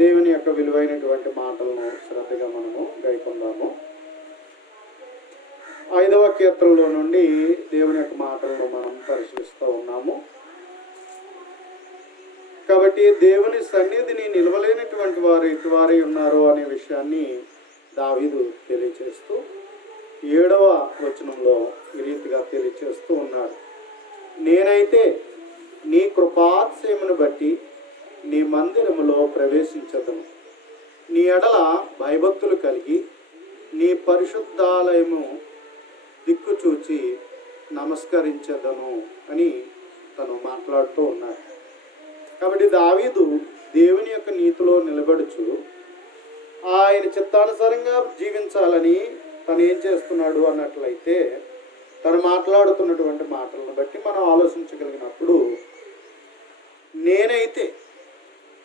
దేవుని యొక్క విలువైనటువంటి మాటలను శ్రద్ధగా మనము గైకొందాము. 5వ కీర్తనలో నుండి దేవుని యొక్క మాటలను మనం పరిశీలిస్తూ ఉన్నాము. కాబట్టి దేవుని సన్నిధిని నిలవలేనటువంటి వారు ఎటువారై ఉన్నారు అనే విషయాన్ని దావీదు తెలియచేస్తూ 7వ వచనంలో ఈ రీతిగా తెలియచేస్తూ ఉన్నాడు. నేనైతే నీ కృపాతిశయమును బట్టి నీ మందిరములో ప్రవేశించదను, నీ ఎడల భయభక్తులు కలిగి నీ పరిశుద్ధాలయము దిక్కు చూచి నమస్కరించదను అని తను మాట్లాడుతూ ఉన్నాడు. కాబట్టి దావీదు దేవుని యొక్క నీతిలో నిలబడుచు ఆయన చిత్తానుసారంగా జీవించాలని తను ఏం చేస్తున్నాడు అన్నట్లయితే తను మాట్లాడుతున్నటువంటి మాటలను బట్టి మనం ఆలోచించగలిగినప్పుడు నేనైతే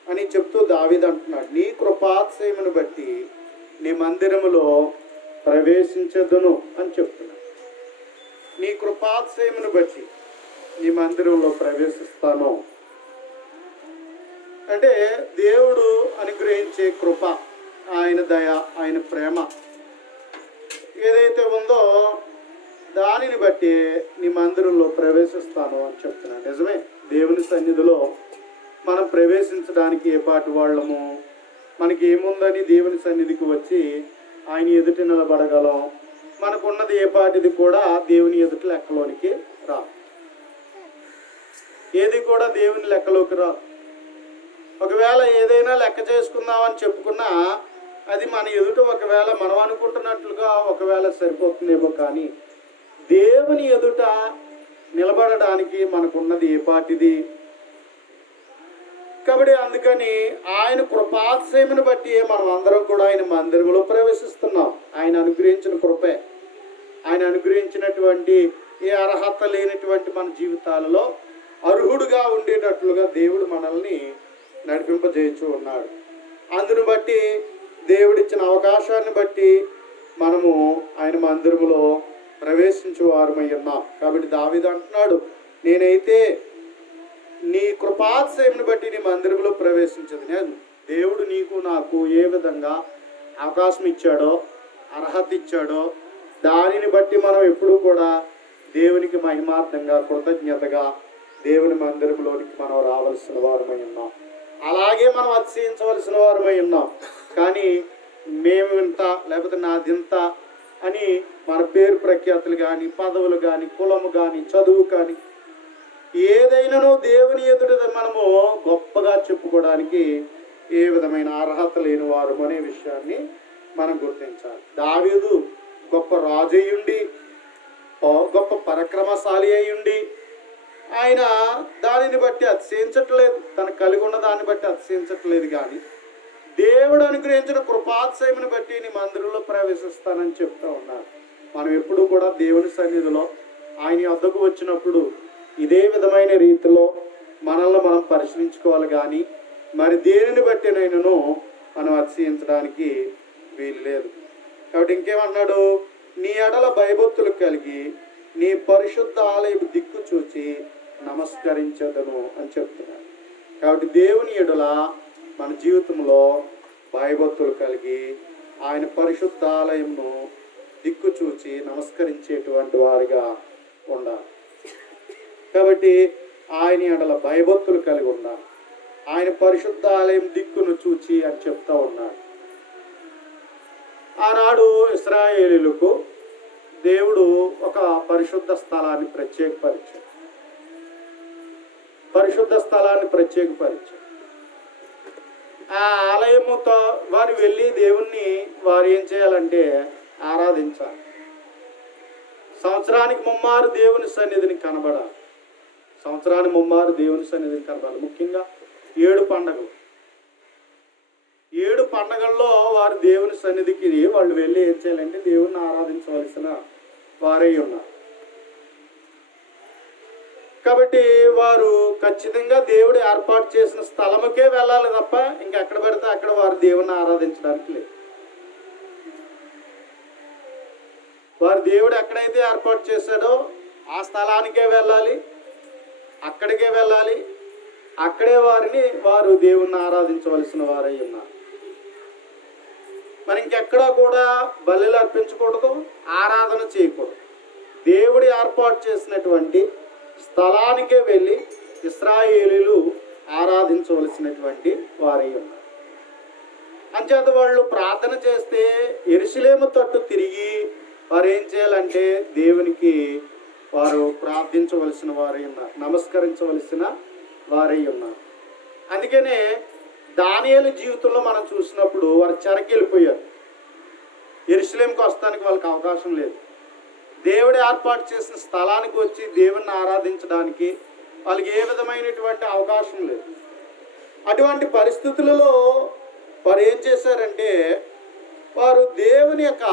అని చెప్తూ దావీదు అంటున్నాడు, నీ కృపాతిశయమును బట్టి నీ మందిరములో ప్రవేశించదును అని చెప్తున్నాడు. నీ కృపాతిశయమును బట్టి నీ మందిరంలో ప్రవేశిస్తాను అంటే దేవుడు అనుగ్రహించే కృప, ఆయన దయ, ఆయన ప్రేమ ఏదైతే ఉందో దానిని బట్టి నీ మందిరంలో ప్రవేశిస్తాను అని చెప్తున్నాను. నిజమే, దేవుని సన్నిధిలో మనం ప్రవేశించడానికి ఏ పాటి వాళ్ళము, మనకి ఏముందని దేవుని సన్నిధికి వచ్చి ఆయన ఎదుట నిలబడగలం, మనకున్నది ఏ పాటిది కూడా దేవుని ఎదుట లెక్కలోనికి రా, ఏది కూడా దేవుని లెక్కలోకి రా. ఒకవేళ ఏదైనా లెక్క చేసుకుందామని చెప్పుకున్నా అది మన ఎదుట ఒకవేళ మనం అనుకుంటున్నట్లుగా ఒకవేళ సరిపోతుందేమో, కానీ దేవుని ఎదుట నిలబడడానికి మనకున్నది ఏ పాటిది. కాబట్టి అందుకని ఆయన కృపాతిశయమును బట్టి మనం అందరం కూడా ఆయన మందిరంలో ప్రవేశిస్తున్నాం. ఆయన అనుగ్రహించిన కృపే, ఆయన అనుగ్రహించినటువంటి ఏ అర్హత లేనటువంటి మన జీవితాలలో అర్హుడుగా ఉండేటట్లుగా దేవుడు మనల్ని నడిపింపజేయచ్చు ఉన్నాడు. అందును బట్టి దేవుడిచ్చిన అవకాశాన్ని బట్టి మనము ఆయన మందిరములో ప్రవేశించే వారమై ఉన్నాం. కాబట్టి దావీదు అంటున్నాడు, నేనైతే నీ కృపాతిశయమును బట్టి నీ మందిరంలో ప్రవేశించదు. నేను దేవుడు నీకు నాకు ఏ విధంగా అవకాశం ఇచ్చాడో, అర్హత ఇచ్చాడో దానిని బట్టి మనం ఎప్పుడూ కూడా దేవునికి మహిమార్థంగా కృతజ్ఞతగా దేవుని మందిరంలోనికి మనం రావాల్సిన వారమై ఉన్నాం. అలాగే మనం అతిశయించవలసిన వారమై ఉన్నాం. కానీ మేము ఇంత లేకపోతే నాదింత అని మన పేరు ప్రఖ్యాతులు కానీ, పదవులు కానీ, కులము కానీ, చదువు కానీ ఏదైనానో దేవుని ఎదుట మనము గొప్పగా చెప్పుకోవడానికి ఏ విధమైన అర్హత లేని వారు అనే విషయాన్ని మనం గుర్తించాలి. దావీదు గొప్ప రాజు అయ్యుండి, గొప్ప పరాక్రమశాలి అయ్యుండి ఆయన దానిని బట్టి అతిశయించట్లేదు, తనకు కలిగి ఉన్న దాన్ని బట్టి అతిశయించట్లేదు. కానీ దేవుడు అనుగ్రహించిన కృపాతిశయమును బట్టి నీ మందిరంలో ప్రవేశిస్తానని చెప్తూ ఉన్నారు. మనం ఎప్పుడూ కూడా దేవుని సన్నిధిలో ఆయన వద్దకు వచ్చినప్పుడు ఇదే విధమైన రీతిలో మనల్ని మనం పరిశీలించుకోవాలి. కానీ మరి దేనిని బట్టినైనాను మనం అతిశయించడానికి వీలు లేదు. కాబట్టి ఇంకేమన్నాడు, నీ ఎడల భయభక్తులు కలిగి నీ పరిశుద్ధ ఆలయపు దిక్కు చూచి నమస్కరించదను అని చెప్తున్నాడు. కాబట్టి దేవుని ఎడల మన జీవితంలో భయభక్తులు కలిగి ఆయన పరిశుద్ధ ఆలయంను దిక్కు చూచి నమస్కరించేటువంటి వారిగా ఉండాలి. కాబట్టి ఆయన ఎడల భయభక్తులు కలిగి ఉండాలి. ఆయన పరిశుద్ధ ఆలయం దిక్కును చూచి అని చెప్తా ఉన్నాడు. ఆనాడు ఇశ్రాయేలీయులకు దేవుడు ఒక పరిశుద్ధ స్థలాన్ని ప్రత్యేకపరిచాడు. ఆ ఆలయముతో వారు వెళ్ళి దేవుణ్ణి వారు ఏం చేయాలంటే ఆరాధించాలి. సంవత్సరానికి ముమ్మారు దేవుని సన్నిధిని కనబడాలి. ముఖ్యంగా 7 పండగలు. 7 పండగల్లో వారు దేవుని సన్నిధికి వాళ్ళు వెళ్ళి ఏం చేయాలంటే దేవుణ్ణి ఆరాధించవలసిన వారై ఉన్నారు. కాబట్టి వారు ఖచ్చితంగా దేవుడు ఏర్పాటు చేసిన స్థలముకే వెళ్ళాలి తప్ప ఇంకా ఎక్కడ పడితే అక్కడ వారు దేవుణ్ణి ఆరాధించడానికి లేదు. వారు దేవుడు ఎక్కడైతే ఏర్పాటు చేశాడో ఆ స్థలానికే వెళ్ళాలి, అక్కడికే వెళ్ళాలి. అక్కడే వారు దేవుణ్ణి ఆరాధించవలసిన వారై ఉన్నారు. మరి ఇంకెక్కడా కూడా బలులు అర్పించకూడదు, ఆరాధన చేయకూడదు. దేవుడు ఏర్పాటు చేసినటువంటి స్థలానికే వెళ్ళి ఇశ్రాయేలీయులు ఆరాధించవలసినటువంటి వారై ఉన్నారు. అంచేత వాళ్ళు ప్రార్థన చేస్తే యెరూషలేము తట్టు తిరిగి వారు ఏం చేయాలంటే దేవునికి వారు ప్రార్థించవలసిన వారై ఉన్నారు, నమస్కరించవలసిన వారై ఉన్నారు. అందుకనే దానియేలు జీవితంలో మనం చూసినప్పుడు వారు చెరకి వెళ్ళిపోయారు. యెరూషలేముకి వస్తానికి వాళ్ళకి అవకాశం లేదు. దేవుడు ఏర్పాటు చేసిన స్థలానికి వచ్చి దేవుణ్ణి ఆరాధించడానికి వాళ్ళకి ఏ విధమైనటువంటి అవకాశం లేదు. అటువంటి పరిస్థితులలో వారు ఏం చేశారంటే వారు దేవుని యొక్క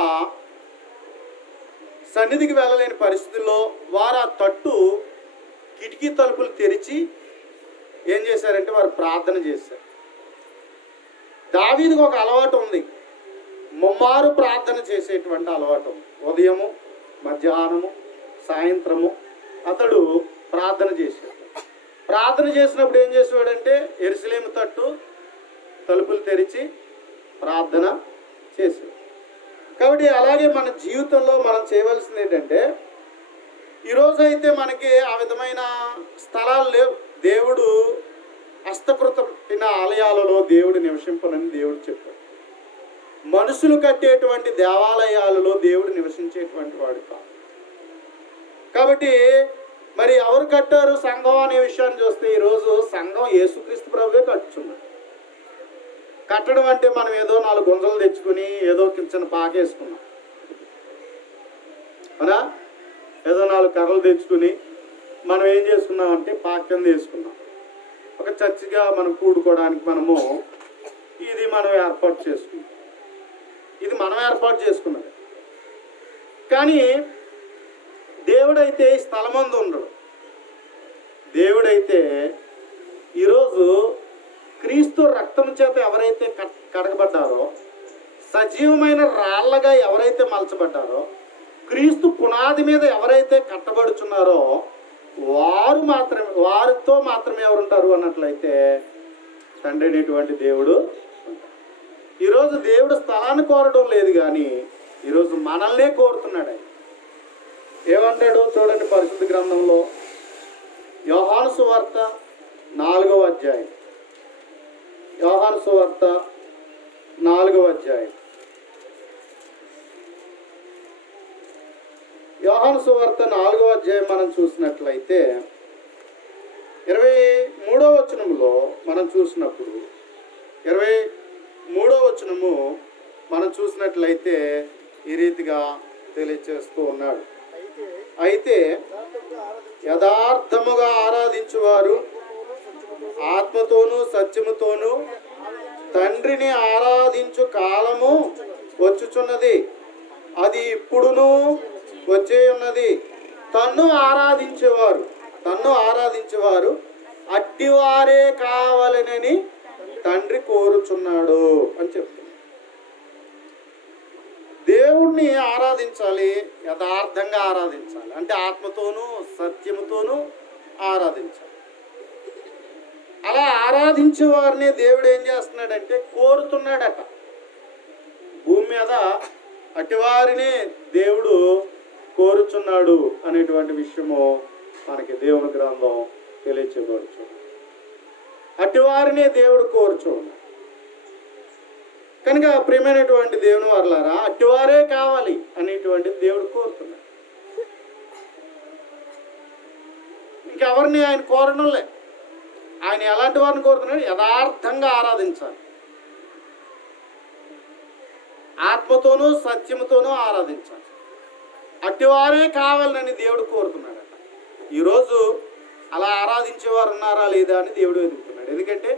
సన్నిధికి వెళ్ళలేని పరిస్థితుల్లో వారు ఆ తట్టు కిటికీ తలుపులు తెరిచి ఏం చేశారంటే వారు ప్రార్థన చేశారు. దావీదుకు ఒక అలవాటు ఉంది, ముమ్మారు ప్రార్థన చేసేటువంటి అలవాటు ఉంది. ఉదయము, మధ్యాహ్నము, సాయంత్రము అతడు ప్రార్థన చేశాడు. ప్రార్థన చేసినప్పుడు ఏం చేసేవాడంటే యెరూషలేము తట్టు తలుపులు తెరిచి ప్రార్థన చేసేవాడు. కాబట్టి అలాగే మన జీవితంలో మనం చేయవలసింది ఏంటంటే, ఈరోజైతే మనకి ఆ విధమైన స్థలాలు లేవు. దేవుడు హస్తకృతమైన ఆలయాలలో దేవుడు నివసింపనని దేవుడు చెప్పాడు. మనుషులు కట్టేటువంటి దేవాలయాలలో దేవుడు నివసించేటువంటి వాడు కాదు. కాబట్టి మరి ఎవరు కట్టారు సంఘం అనే విషయాన్ని చూస్తే ఈరోజు సంఘం యేసుక్రీస్తు ప్రభువే కట్టుచున్నాడు. కట్టడం అంటే మనం ఏదో 4 గుంజలు తెచ్చుకుని ఏదో చిన్న పాకేసుకున్నాం, అవునా? ఏదో 4 కర్రలు తెచ్చుకుని మనం ఏం చేసుకున్నామంటే పాక్యం తీసుకున్నాం. ఒక చర్చిగా మనం కూడుకోవడానికి మనము ఇది మనం ఏర్పాటు చేసుకున్నాం. ఇది మనం ఏర్పాటు చేసుకున్నది. కానీ దేవుడైతే ఈ స్థలమందు ఉండడు. దేవుడైతే ఈరోజు క్రీస్తు రక్తం చేత ఎవరైతే కడగబడ్డారో, సజీవమైన రాళ్ళగా ఎవరైతే మలచబడ్డారో, క్రీస్తు పునాది మీద ఎవరైతే కట్టబడుచున్నారో వారితో మాత్రమే ఎవరుంటారు అన్నట్లయితే తండ్రి అనేటువంటి దేవుడు. ఈరోజు దేవుడు స్థలాన్ని కోరడం లేదు, కానీ ఈరోజు మనల్నే కోరుతున్నాడు. ఏమంటాడు చూడండి పరిశుద్ధ గ్రంథంలో, యోహాను సువార్త 4వ అధ్యాయం. యోహాను సువార్త 4వ అధ్యాయం. యోహాను సువార్త 4వ అధ్యాయం మనం చూసినట్లయితే 23వ వచనంలో మనం చూసినప్పుడు 23వ వచనము మనం చూసినట్లయితే ఈ రీతిగా తెలియచేస్తూ ఉన్నాడు. అయితే యథార్థముగా ఆరాధించువారు ఆత్మతోనూ సత్యముతోనూ తండ్రిని ఆరాధించు కాలము వచ్చుచున్నది, అది ఇప్పుడును వచ్చే ఉన్నది. తన్ను ఆరాధించేవారు అట్టివారే కావాలనని తండ్రి కోరుచున్నాడు అని చెప్తున్నాడు. దేవుణ్ణి ఆరాధించాలి, యథార్థంగా ఆరాధించాలి, అంటే ఆత్మతోనూ సత్యముతోనూ ఆరాధించాలి. అలా ఆరాధించే వారిని దేవుడు ఏం చేస్తున్నాడంటే కోరుతున్నాడట. భూమి మీద అటివారిని దేవుడు కోరుచున్నాడు అనేటువంటి విషయము మనకి దేవుని గ్రంథం తెలియచేయబడుచు. అటివారిని దేవుడు కోరుచున్నాడు కనుక ప్రియమైనటువంటి దేవుని వారలారా, అట్టివారే కావాలి అనేటువంటిది దేవుడు కోరుతున్నాడు. ఇంకెవరిని ఆయన కోరడంలే. ఆయన ఎలాంటి వారిని కోరుతున్నాడు? యథార్థంగా ఆరాధించాలి, ఆత్మతోనూ సత్యముతోనూ ఆరాధించాలి. అట్టివారే కావాలని దేవుడు కోరుతున్నాడట. ఈరోజు అలా ఆరాధించేవారు ఉన్నారా లేదా అని దేవుడు వెతుకుతున్నాడు. ఎందుకంటే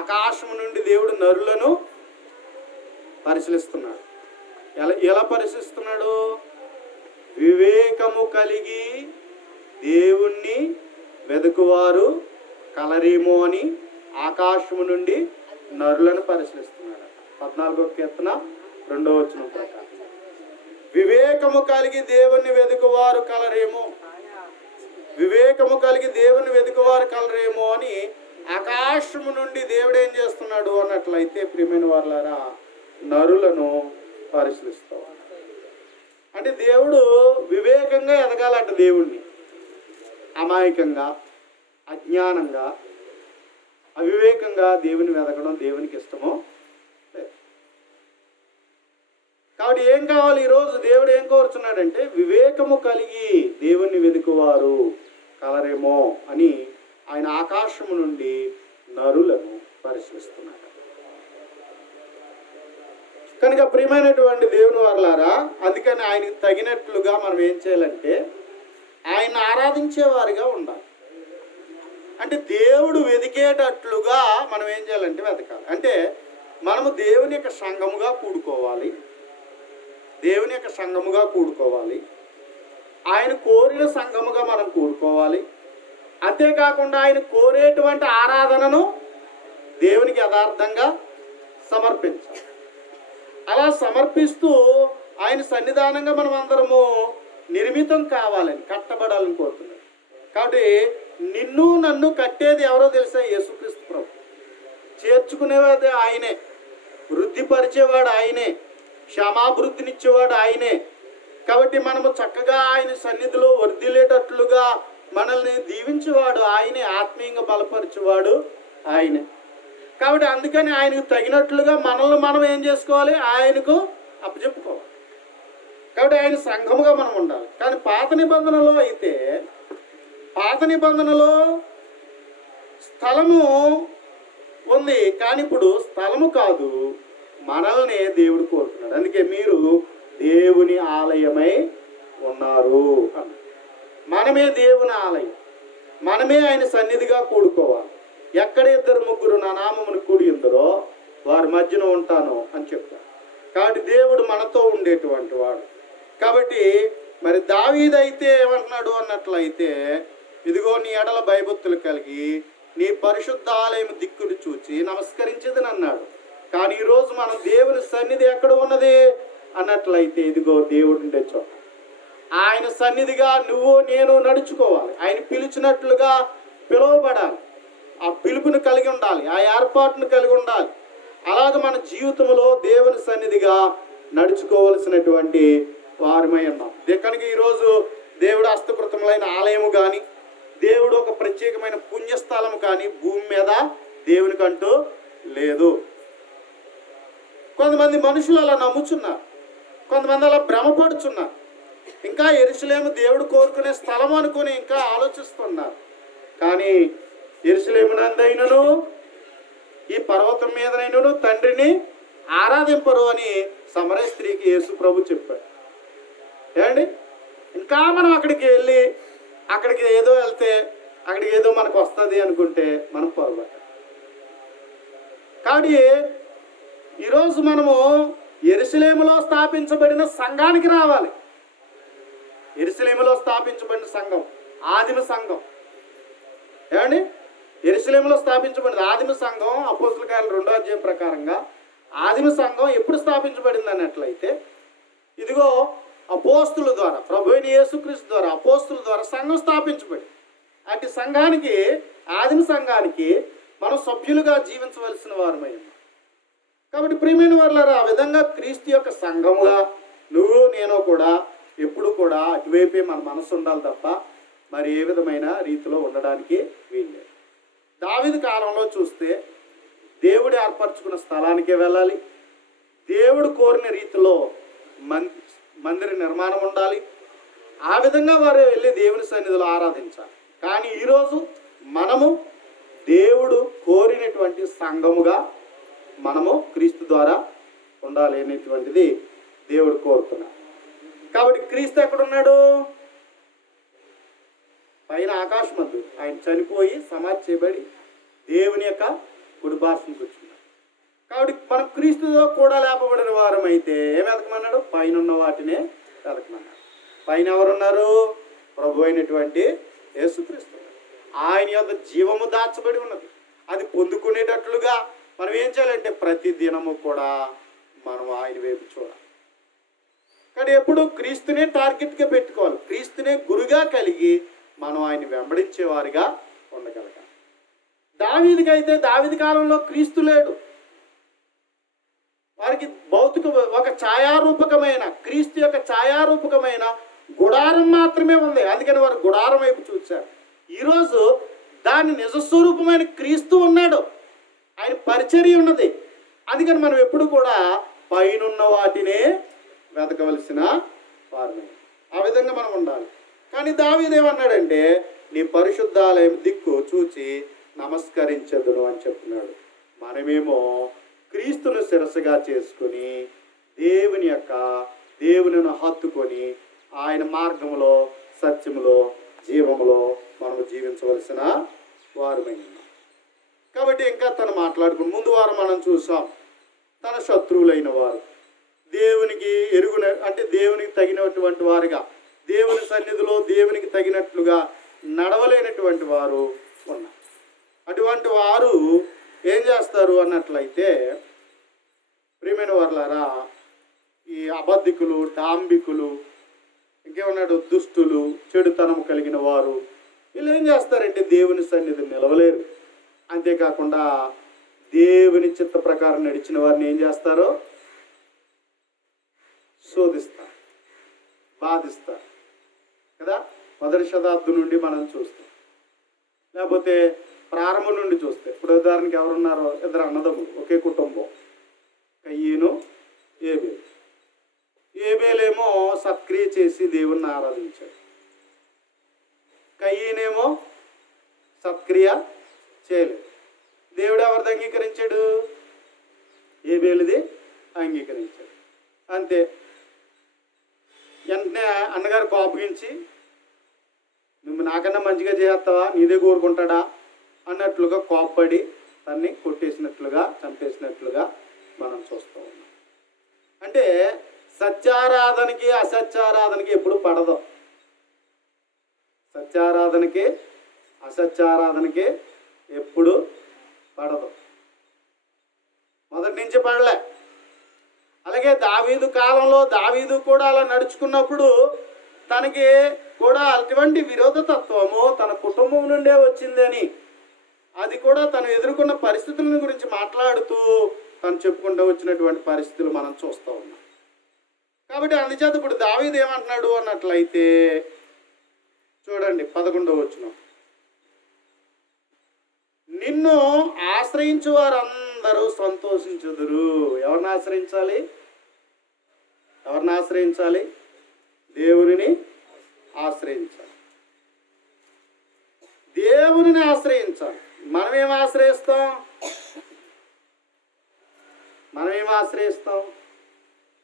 ఆకాశం నుండి దేవుడు నరులను పరిశీలిస్తున్నాడు. ఎలా పరిశీలిస్తున్నాడు? వివేకము కలిగి దేవుణ్ణి వెతుకువారు కలరేమో అని ఆకాశము నుండి నరులను పరిశీలిస్తున్నాడు. 14వ కీర్తన 2వ వచనం ప్రకారం వివేకము కలిగి దేవుణ్ణి వెతుకువారు కలరేమో, వివేకము కలిగి దేవుణ్ణి వెతుకువారు కలరేమో అని ఆకాశము నుండి దేవుడు ఏం చేస్తున్నాడు అన్నట్లయితే ప్రియమైన వారలారా, నరులను పరిశీలిస్తాం. అంటే దేవుడు వివేకంగా ఎదగాలంట. దేవుణ్ణి అమాయకంగా, అజ్ఞానంగా, అవివేకంగా దేవుని వెదకడం దేవునికి ఇష్టమో లేదు. కాబట్టి ఏం కావాలి? ఈరోజు దేవుడు ఏం కోరుచున్నాడంటే, వివేకము కలిగి దేవుణ్ణి వెతుకువారు కలరేమో అని ఆయన ఆకాశము నుండి నరులను పరిశీలిస్తున్నాడు. కనుక ప్రియమైనటువంటి దేవుని వారలారా, అందుకని ఆయనకు తగినట్లుగా మనం ఏం చేయాలంటే ఆయన ఆరాధించేవారిగా ఉండాలి. అంటే దేవుడు వెతికేటట్లుగా మనం ఏం చేయాలంటే వెతకాలి. అంటే మనము దేవుని యొక్క సంఘముగా కూడుకోవాలి. దేవుని యొక్క సంఘముగా కూడుకోవాలి. ఆయన కోరిన సంఘముగా మనం కూడుకోవాలి. అంతేకాకుండా ఆయన కోరేటువంటి ఆరాధనను దేవునికి యథార్థంగా సమర్పించాలి. అలా సమర్పిస్తూ ఆయన సన్నిధానంగా మనం అందరము నిర్మితం కావాలని, కట్టబడాలని కోరుతున్నాడు. కాబట్టి నిన్ను నన్ను కట్టేది ఎవరో తెలుసా? యేసుక్రీస్తు ప్రభు. చేర్చుకునేవాడు ఆయనే, వృద్ధిపరిచేవాడు ఆయనే, క్షమాభివృద్ధినిచ్చేవాడు ఆయనే. కాబట్టి మనము చక్కగా ఆయన సన్నిధిలో వర్ధిల్లేటట్లుగా మనల్ని దీవించేవాడు ఆయనే, ఆత్మీయంగా బలపరిచేవాడు ఆయనే. కాబట్టి అందుకని ఆయనకు తగినట్లుగా మనల్ని మనం ఏం చేసుకోవాలి? ఆయనకు అప్పచెప్పుకోవాలి. కాబట్టి ఆయన సంఘముగా మనం ఉండాలి. కానీ పాత నిబంధనలో అయితే, పాత నిబంధనలో స్థలము ఉంది, కానీ ఇప్పుడు స్థలము కాదు, మనల్ని దేవుడు కోరుతున్నాడు. అందుకే మీరు దేవుని ఆలయమై ఉన్నారు అన్న. మనమే దేవుని ఆలయం, మనమే ఆయన సన్నిధిగా కూడుకోవాలి. ఎక్కడ ఇద్దరు ముగ్గురు నా నామమును కూడి ఉందరో వారి మధ్యన ఉంటాను అని చెప్తారు. కాబట్టి దేవుడు మనతో ఉండేటువంటి వాడు. కాబట్టి మరి దావీదైతే ఏమంటున్నాడు అన్నట్లయితే, ఇదిగో నీ ఎడల భయభక్తులు కలిగి నీ పరిశుద్ధ ఆలయం దిక్కుడు చూచి నమస్కరించదని అన్నాడు. కానీ ఈరోజు మనం దేవుని సన్నిధి ఎక్కడ ఉన్నది అన్నట్లయితే, ఇదిగో దేవుడు ఉండే చోట ఆయన సన్నిధిగా నువ్వు నేను నడుచుకోవాలి. ఆయన పిలిచినట్లుగా పిలువబడాలి. ఆ పిలుపుని కలిగి ఉండాలి, ఆ ఏర్పాటును కలిగి ఉండాలి. అలాగే మన జీవితంలో దేవుని సన్నిధిగా నడుచుకోవలసినటువంటి వారమై ఉన్నాం. కనుక ఈరోజు దేవుడు హస్తకృతములైన ఆలయము కానీ, దేవుడు ఒక ప్రత్యేకమైన పుణ్యస్థలము కానీ భూమి మీద దేవునికంటూ లేదు. కొంతమంది మనుషులు అలా నమ్ముచున్నారు, కొంతమంది అలా భ్రమపడుచున్నారు. ఇంకా యెరూషలేము దేవుడు కోరుకునే స్థలం అనుకుని ఇంకా ఆలోచిస్తున్నారు. కానీ యెరూషలేమునందైనను ఈ పర్వతం మీదనైనను తండ్రిని ఆరాధింపరు అని సమరయ స్త్రీకి యేసు ప్రభు చెప్పాడు. ఏమండి, ఇంకా మనం అక్కడికి వెళ్ళి అక్కడికి ఏదో వెళ్తే అక్కడికి ఏదో మనకు వస్తుంది అనుకుంటే మనం పొరపాటు. కాబట్టి ఈరోజు మనము యెరూషలేములో స్థాపించబడిన సంఘానికి రావాలి. యెరూషలేములో స్థాపించబడిన సంఘం ఆదిమ సంఘం. ఏమండి, యెరూషలేములో స్థాపించబడింది ఆదిమ సంఘం. అపోస్తల కార్యాలు 2వ అధ్యాయం ప్రకారంగా ఆదిమ సంఘం ఎప్పుడు స్థాపించబడింది అన్నట్లయితే, ఇదిగో అపోస్తుల ద్వారా, ప్రభువైన యేసుక్రీస్తు ద్వారా, అపోస్తుల ద్వారా సంఘం స్థాపించబడింది. అటు సంఘానికి, ఆదిమ సంఘానికి మనం సభ్యులుగా జీవించవలసిన వారమై ఉన్నాం. కాబట్టి ప్రియమైన వారలారా, ఆ విధంగా క్రీస్తు యొక్క సంఘముగా నువ్వు నేను కూడా ఎప్పుడు కూడా అటువైపే మన మనసు ఉండాలి తప్ప మరి ఏ విధమైన రీతిలో ఉండడానికి వీల్లేదు. దావీదు కాలంలో చూస్తే దేవుడు ఏర్పరచుకున్న స్థలానికే వెళ్ళాలి. దేవుడు కోరిన రీతిలో మందిర నిర్మాణం ఉండాలి. ఆ విధంగా వారు వెళ్ళి దేవుని సన్నిధిలో ఆరాధించాలి. కానీ ఈరోజు మనము దేవుడు కోరినటువంటి సంఘముగా మనము క్రీస్తు ద్వారా ఉండాలి అనేటువంటిది దేవుడు కోరుతున్నాడు. కాబట్టి క్రీస్తు ఎక్కడున్నాడు? పైన ఆకాశమందు ఆయన చనిపోయి సమాధి చేయబడి దేవుని యొక్క కుడిపార్శ్వం కూర్చున్నాడు. కాబట్టి మనం క్రీస్తుతో కూడా లేపబడిన వారం అయితే ఏం వెతకమన్నాడు? పైన ఉన్న వాటినే వెతకమన్నాడు. పైన ఎవరున్నారు? ప్రభు అయినటువంటి యేసుక్రీస్తు. ఆయన యొక్క జీవము దాచబడి ఉన్నది. అది పొందుకునేటట్లుగా మనం ఏం చేయాలంటే ప్రతి దినము కూడా మనం ఆయన వైపు చూడాలి. కానీ ఎప్పుడు క్రీస్తునే టార్గెట్గా పెట్టుకోవాలి. క్రీస్తునే గురుగా కలిగి మనం ఆయన వెంబడించేవారిగా ఉండగలగాలి. దావీదుకైతే దావీదు కాలంలో క్రీస్తు లేడు. వారికి భౌతిక ఒక ఛాయారూపకమైన క్రీస్తు యొక్క ఛాయారూపకమైన గుడారం మాత్రమే ఉంది. అందుకని వారు గుడారం వైపు చూశారు. ఈరోజు దాని నిజస్వరూపమైన క్రీస్తు ఉన్నాడు, ఆయన పరిచర్య ఉన్నది. అందుకని మనం ఎప్పుడు కూడా పైనున్న వాటినే వెతకవలసిన వారిని. ఆ విధంగా మనం ఉండాలి. కానీ దావీదు ఏమన్నాడంటే, నీ పరిశుద్ధాలయం దిక్కు చూచి నమస్కరించదును అని చెప్తున్నాడు. మనమేమో క్రీస్తును శిరస్సుగా చేసుకుని దేవునిని హత్తుకొని ఆయన మార్గంలో, సత్యములో, జీవములో మనము జీవించవలసిన వారమై ఉన్నాం. కాబట్టి ఇంకా తను మాట్లాడుకుని ముందు వారం మనం చూసాం, తన శత్రువులైన వారు దేవునికి అంటే దేవునికి తగినటువంటి వారుగా, దేవుని సన్నిధిలో దేవునికి తగినట్లుగా నడవలేనటువంటి వారు ఉన్నారు. అటువంటి వారు ఏం చేస్తారు అన్నట్లయితే, ప్రియమైన వారులారా, ఈ అబద్ధికులు, డాంబికులు, ఇంకేమన్నాడు, దుష్టులు, చెడుతనం కలిగిన వారు, వీళ్ళు ఏం చేస్తారంటే దేవుని సన్నిధిని నిలవలేరు. అంతేకాకుండా దేవుని చిత్త ప్రకారం నడిచిన వారిని ఏం చేస్తారో శోధిస్తారు, బాధిస్తారు కదా. మొదటి శతాబ్దం నుండి మనం చూస్తాం, లేకపోతే ప్రారంభం నుండి చూస్తే, ఇప్పుడు ఉదాహరణకి ఎవరున్నారో, ఇద్దరు అన్నదమ్ములు, ఒకే కుటుంబం, కయ్యను ఏబేలు. ఏబేలేమో సత్క్రియ చేసి దేవుణ్ణి ఆరాధించాడు, కయ్యనేమో సత్క్రియ చేయలేదు. దేవుడు ఎవరిది అంగీకరించాడు? ఏబేలుది అంగీకరించాడు. అంతే. వెంటనే అన్నగారు కోపగించి, నువ్వు నాకన్నా మంచిగా చేస్తావా, నీదే కోరుకుంటాడా అన్నట్లుగా కోప్పడి తన్ని కొట్టేసినట్లుగా, చంపేసినట్లుగా మనం చూస్తూ ఉన్నాం. అంటే సత్యారాధనకి అసత్యారాధనకి ఎప్పుడు పడదు. సత్యారాధనకి అసత్యారాధనకి ఎప్పుడు పడదు, మొదటి నుంచి పడలే. అలాగే దావీదు కాలంలో దావీదు కూడా అలా నడుచుకున్నప్పుడు తనకి కూడా అటువంటి విరోధతత్వము తన కుటుంబం నుండే వచ్చిందని, అది కూడా తను ఎదుర్కొన్న పరిస్థితుల గురించి మాట్లాడుతూ తను చెప్పుకుంటూ వచ్చినటువంటి పరిస్థితులు మనం చూస్తూ ఉన్నాం. కాబట్టి అందుచేత ఇప్పుడు దావీదు ఏమంటున్నాడు అన్నట్లయితే చూడండి, 11వ వచనం, నిన్ను ఆశ్రయించు వారందరూ సంతోషించుదురు. ఎవరిని ఆశ్రయించాలి? ఎవరిని ఆశ్రయించాలి? దేవునిని ఆశ్రయించాలి. దేవునిని ఆశ్రయించాలి. మనమేం ఆశ్రయిస్తాం? మనమేం ఆశ్రయిస్తాం?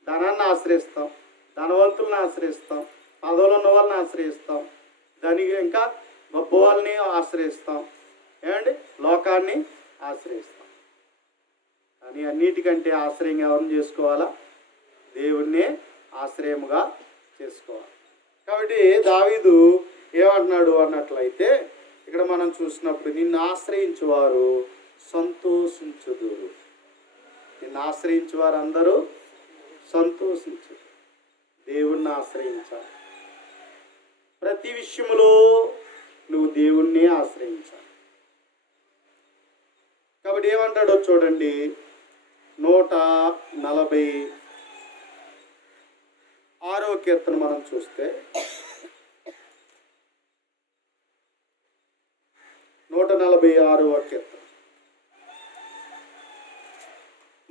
ధనాన్ని ఆశ్రయిస్తాం, ధనవంతులను ఆశ్రయిస్తాం, పదవులు ఉన్న వాళ్ళని ఆశ్రయిస్తాం, ఇంకా గొప్ప వాళ్ళని ఆశ్రయిస్తాం, ఏమండి, లోకాన్ని ఆశ్రయిస్తాం. కానీ అన్నిటికంటే ఆశ్రయంగా ఎవరిని చేసుకోవాలా? దేవుణ్ణి ఆశ్రయముగా చేసుకోవాలి. కాబట్టి దావీదు ఏమంటున్నాడు అన్నట్లయితే, ఇక్కడ మనం చూసినప్పుడు నిన్ను ఆశ్రయించువారు సంతోషించుదురు. నిన్ను ఆశ్రయించు వారు అందరూ సంతోషించు. దేవుణ్ణి ఆశ్రయించాలి. ప్రతి విషయంలో నువ్వు దేవుణ్ణి ఆశ్రయించాలి. కాబట్టి ఏమంటాడో చూడండి, 146వ కీర్తన మనం చూస్తే 146వ కీర్తన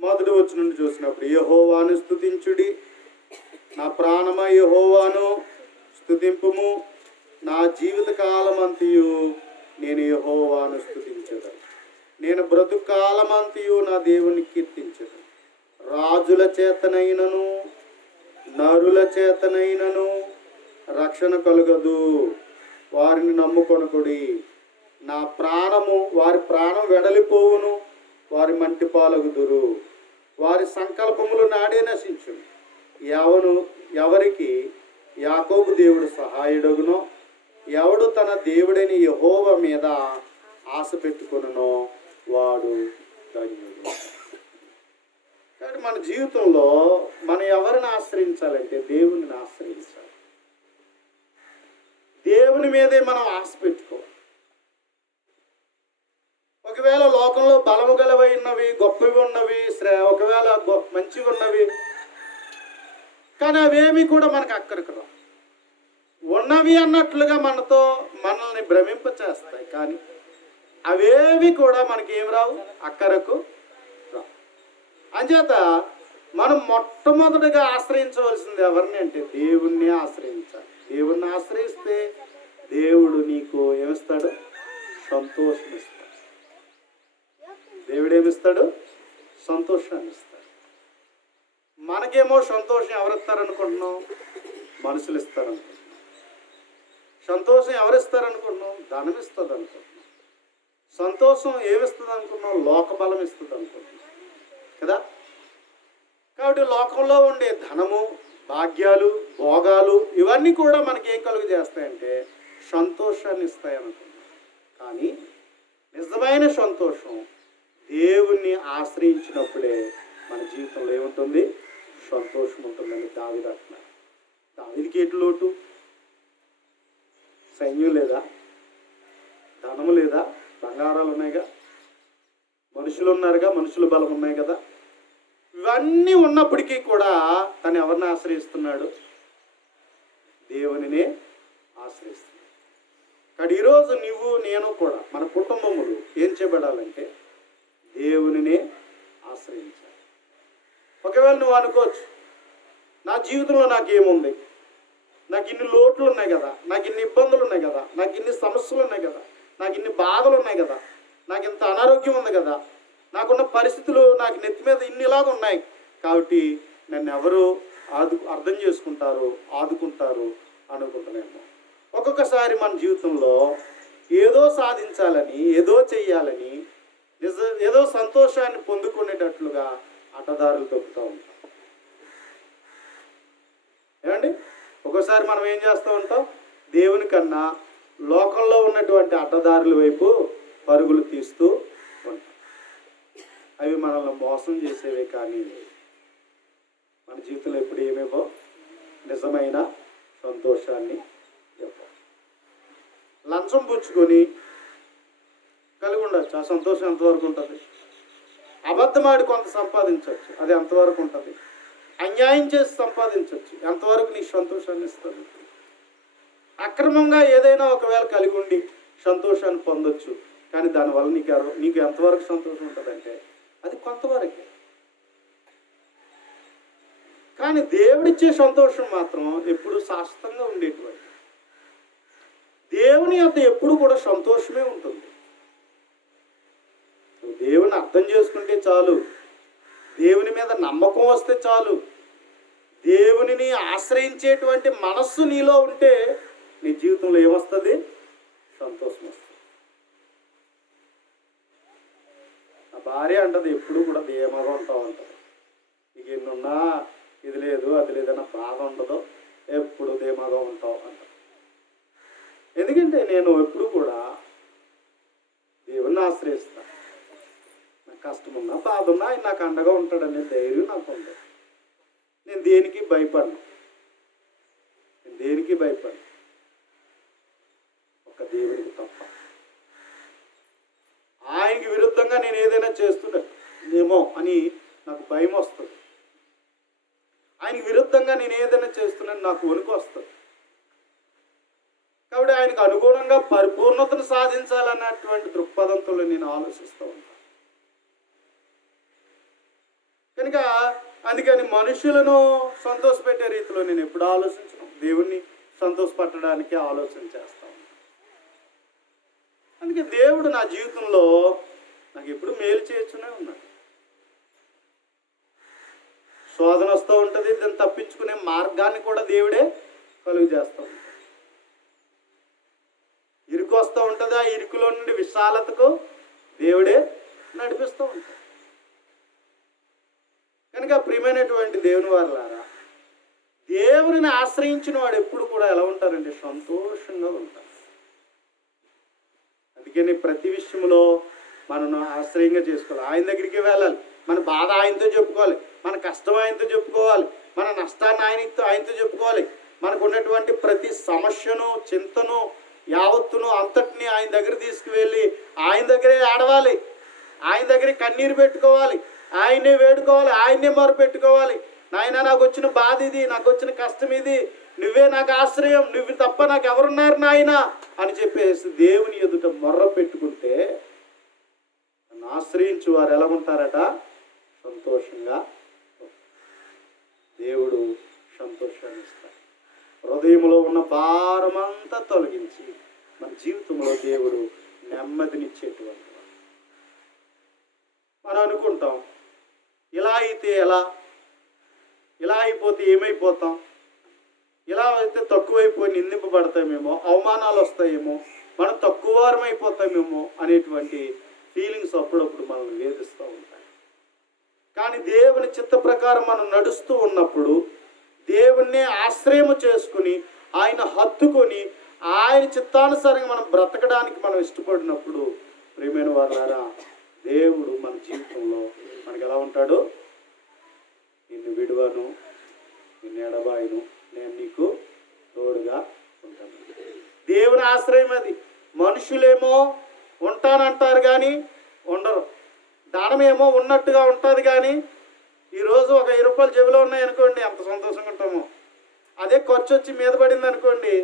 మొదటి వచనం నుండి చూసినప్పుడు, యెహోవాను స్తుతించుడి, నా ప్రాణమా యెహోవాను స్తుతింపుము, నా జీవిత కాలమంతయు నేను యెహోవాను స్తుతించెదను. నేను బ్రతుకు కాలమంతయు నా దేవుని కీర్తించెదను. రాజుల చేతనైనను నరుల చేతనైనను రక్షణ కలుగదు, వారిని నమ్ముకొనుకుడి. నా ప్రాణము, వారి ప్రాణం వెడలిపోవును, వారి మంటి పాలగుదురు, వారి సంకల్పములు నాడే నశించు. ఎవరికి యాకోబు దేవుడు సహాయుడగునో, ఎవడు తన దేవుడైన యెహోవా మీద ఆశ పెట్టుకొనునో వాడు ధన్యుడు. కాబట్టి మన జీవితంలో మనం ఎవరిని ఆశ్రయించాలంటే దేవుని ఆశ్రయించాలి. దేవుని మీదే మనం ఆశ పెట్టుకోవాలి. లోకంలో బలము గలవై ఉన్నవి, గొప్పవి ఉన్నవి, ఒకవేళ మంచివి ఉన్నవి, కానీ అవేమి కూడా మనకు అక్కడికి రావు. ఉన్నవి అన్నట్లుగా మనల్ని భ్రమింప చేస్తాయి, కానీ అవేవి కూడా మనకి ఏమి రావు, అక్కరకు రావు. అంచేత మనం మొట్టమొదటిగా ఆశ్రయించవలసింది ఎవరిని అంటే దేవుణ్ణి ఆశ్రయించాలి. దేవుణ్ణి ఆశ్రయిస్తే దేవుడు నీకు ఏమిస్తాడు, సంతోషం ఇస్తాడు. దేవుడు ఏమిస్తాడు, సంతోషాన్ని ఇస్తాడు. మనకేమో సంతోషం ఎవరిస్తారనుకుంటున్నాం, మనుషులు ఇస్తారనుకుంటున్నాం. సంతోషం ఎవరిస్తారనుకుంటున్నాం, ధనం ఇస్తుంది అనుకుంటున్నాం. సంతోషం ఏమిస్తుంది అనుకున్నాం, లోక బలం ఇస్తుంది అనుకుంటున్నాం కదా. కాబట్టి లోకంలో ఉండే ధనము, భాగ్యాలు, భోగాలు ఇవన్నీ కూడా మనకి ఏం కలుగు చేస్తాయంటే సంతోషాన్ని ఇస్తాయి అనుకున్నాం. కానీ నిజమైన సంతోషం దేవుణ్ణి ఆశ్రయించినప్పుడే మన జీవితంలో ఏముంటుంది, సంతోషం ఉంటుందని దావీదు అంటున్నాడు. దావీదుకి ఎటు లోటు, సైన్యం లేదా, ధనము లేదా, బంగారాలు ఉన్నాయిగా, మనుషులు ఉన్నారుగా, మనుషుల బలం ఉన్నాయి కదా. ఇవన్నీ ఉన్నప్పటికీ కూడా తను ఎవరిని ఆశ్రయిస్తున్నాడు, దేవునినే ఆశ్రయిస్తున్నాడు. కానీ ఈరోజు నువ్వు నేను కూడా మన కుటుంబములు ఏం చేయబడాలంటే దేవునినే ఆశ్రయించాలి. ఒకవేళ నువ్వు అనుకోవచ్చు, నా జీవితంలో నాకేముంది, నాకు ఇన్ని లోట్లు ఉన్నాయి కదా, నాకు ఇన్ని ఇబ్బందులు ఉన్నాయి కదా, నాకు ఇన్ని సమస్యలు ఉన్నాయి కదా, నాకు ఇన్ని బాధలు ఉన్నాయి కదా, నాకు ఇంత అనారోగ్యం ఉంది కదా, నాకున్న పరిస్థితులు నాకు నెత్తి మీద ఇన్నిలాగా ఉన్నాయి, కాబట్టి నన్ను ఎవరు అర్థం చేసుకుంటారు, ఆదుకుంటారు అనుకుంటున్నాము. ఒక్కొక్కసారి మన జీవితంలో ఏదో సాధించాలని, ఏదో చెయ్యాలని, ఏదో సంతోషాన్ని పొందుకునేటట్లుగా అడ్డదారులు తొక్కుతూ ఉంటాం. ఏమండి, ఒక్కోసారి మనం ఏం చేస్తూ ఉంటాం, దేవుని కన్నా లోకంలో ఉన్నటువంటి అడ్డదారుల వైపు పరుగులు తీస్తూ ఉంటాం. అవి మనల్ని మోసం చేసేవే, కానీ మన జీవితంలో ఎప్పుడు ఏమేవో నిజమైన సంతోషాన్ని ఇవ్వవు. లంచం పుచ్చుకొని కలిగి ఉండొచ్చు, ఆ సంతోషం ఎంతవరకు ఉంటుంది. అబద్ధమాడి కొంత సంపాదించవచ్చు, అది ఎంతవరకు ఉంటుంది. అన్యాయం చేసి సంపాదించవచ్చు, ఎంతవరకు నీ సంతోషాన్ని ఇస్తుంది. అక్రమంగా ఏదైనా ఒకవేళ కలిగి ఉండి సంతోషాన్ని పొందొచ్చు, కానీ దానివల్ల నీకు ఎంతవరకు సంతోషం ఉంటుందంటే అది కొంతవరకే. కానీ దేవుడిచ్చే సంతోషం మాత్రం ఎప్పుడు శాశ్వతంగా ఉండేటువంటి. దేవుని అంత ఎప్పుడు కూడా సంతోషమే ఉంటుంది. దేవుని అర్థం చేసుకుంటే చాలు, దేవుని మీద నమ్మకం వస్తే చాలు, దేవునిని ఆశ్రయించేటువంటి మనస్సు నీలో ఉంటే నీ జీవితంలో ఏమొస్తుంది, సంతోషం వస్తుంది. నా భార్య అంటది ఎప్పుడు కూడా ధీమాగా ఉంటా ఉంటుంది. నీకు ఎన్నున్నా ఇది లేదు అది లేదన్న బాధ ఉండదు, ఎప్పుడు ధీమాగా ఉంటావు అంట. ఎందుకంటే నేను ఎప్పుడు కూడా దేవుణ్ణి ఆశ్రయిస్తా. నాకు కష్టం ఉన్నా బాధ ఉన్నా ఆయన నాకు అండగా ఉంటాడనే ధైర్యం నాకు ఉంది. నేను దేనికి భయపడను, ఒక దేవుడికి తప్ప. ఆయనకి విరుద్ధంగా నేను ఏదైనా చేస్తున్నానేమో అని నాకు భయం వస్తుంది. ఆయనకి విరుద్ధంగా నేను ఏదైనా చేస్తున్నాను నాకు వణుకు వస్తుంది. కాబట్టి ఆయనకు అనుగుణంగా పరిపూర్ణతను సాధించాలన్నటువంటి దృక్పథంతో నేను ఆలోచిస్తూ ఉంటాను. కనుక అందుకని మనుషులను సంతోషపెట్టే రీతిలో నేను ఎప్పుడు ఆలోచించను, దేవుణ్ణి సంతోషపెట్టడానికి ఆలోచన చేస్తాను. అందుకే దేవుడు నా జీవితంలో నాకు ఎప్పుడు మేలు చేస్తూనే ఉన్నాడు. శోధన వస్తూ ఉంటుంది, దాన్ని తప్పించుకునే మార్గాన్ని కూడా దేవుడే కలుగు చేస్తూ ఉంటాడు. ఇరుకు వస్తూ ఉంటుంది, ఆ ఇరుకులో నుండి విశాలతకు దేవుడే నడిపిస్తూ ఉంటాడు. కనుక ప్రియమైనటువంటి దేవుని వారులారా, దేవుని ఆశ్రయించిన వాడు ఎప్పుడు కూడా ఎలా ఉంటారంటే సంతోషంగా ఉంటారు. అందుకని ప్రతి విషయంలో మనను ఆశ్రయంగా చేసుకోవాలి, ఆయన దగ్గరికి వెళ్ళాలి. మన బాధ ఆయనతో చెప్పుకోవాలి, మన కష్టం ఆయనతో చెప్పుకోవాలి, మన నష్టాన్ని ఆయనతో చెప్పుకోవాలి. మనకు ఉన్నటువంటి ప్రతి సమస్యను, చింతను, యావత్తును అంతటిని ఆయన దగ్గర తీసుకువెళ్ళి ఆయన దగ్గరే ఆడవాలి. ఆయన దగ్గర కన్నీరు పెట్టుకోవాలి, ఆయన్నే వేడుకోవాలి, ఆయన్నే మొరపెట్టుకోవాలి. నాయన నాకు వచ్చిన బాధ ఇది, నాకు వచ్చిన కష్టం ఇది, నువ్వే నాకు ఆశ్రయం, నువ్వు తప్ప నాకు ఎవరున్నారు నాయన అని చెప్పేసి దేవుని ఎదుట మొర్ర పెట్టుకుంటే నన్ను ఆశ్రయించు వారు ఎలా ఉంటారట? సంతోషంగా. దేవుడు సంతోషాన్ని ఇస్తాడు. హృదయంలో ఉన్న భారమంతా తొలగించి మన జీవితంలో దేవుడు నెమ్మదినిచ్చేటువంటి వాడు. మనం అనుకుంటాం ఇలా అయితే ఎలా, ఇలా అయిపోతే ఏమైపోతాం, ఇలా అయితే తక్కువైపోయి నిందింపబడతామేమో, అవమానాలు వస్తాయేమో, మనం తక్కువ వారం అయిపోతామేమో అనేటువంటి ఫీలింగ్స్ అప్పుడప్పుడు మనల్ని వేధిస్తూ ఉంటాయి. కానీ దేవుని చిత్త ప్రకారం మనం నడుస్తూ ఉన్నప్పుడు, దేవుణ్ణి ఆశ్రయము చేసుకుని ఆయన హత్తుకొని ఆయన చిత్తానుసారంగా మనం బ్రతకడానికి మనం ఇష్టపడినప్పుడు, ప్రియమైన వారులారా, దేవుడు మన జీవితంలో మనకి ఎలా ఉంటాడు? నిన్ను విడువను, నిన్ను ఎడబాయను, నేను నీకు తోడుగా ఉంటాను. దేవుని ఆశ్రయం అది. మనుషులేమో ఉంటానంటారు కానీ ఉండరు. దానమేమో ఉన్నట్టుగా ఉంటుంది కానీ ఈరోజు ఒక 1000 రూపాయలు జేబులో ఉన్నాయనుకోండి, అంత సంతోషంగా ఉంటాము. అదే ఖర్చు వచ్చి మీద పడింది అనుకోండి,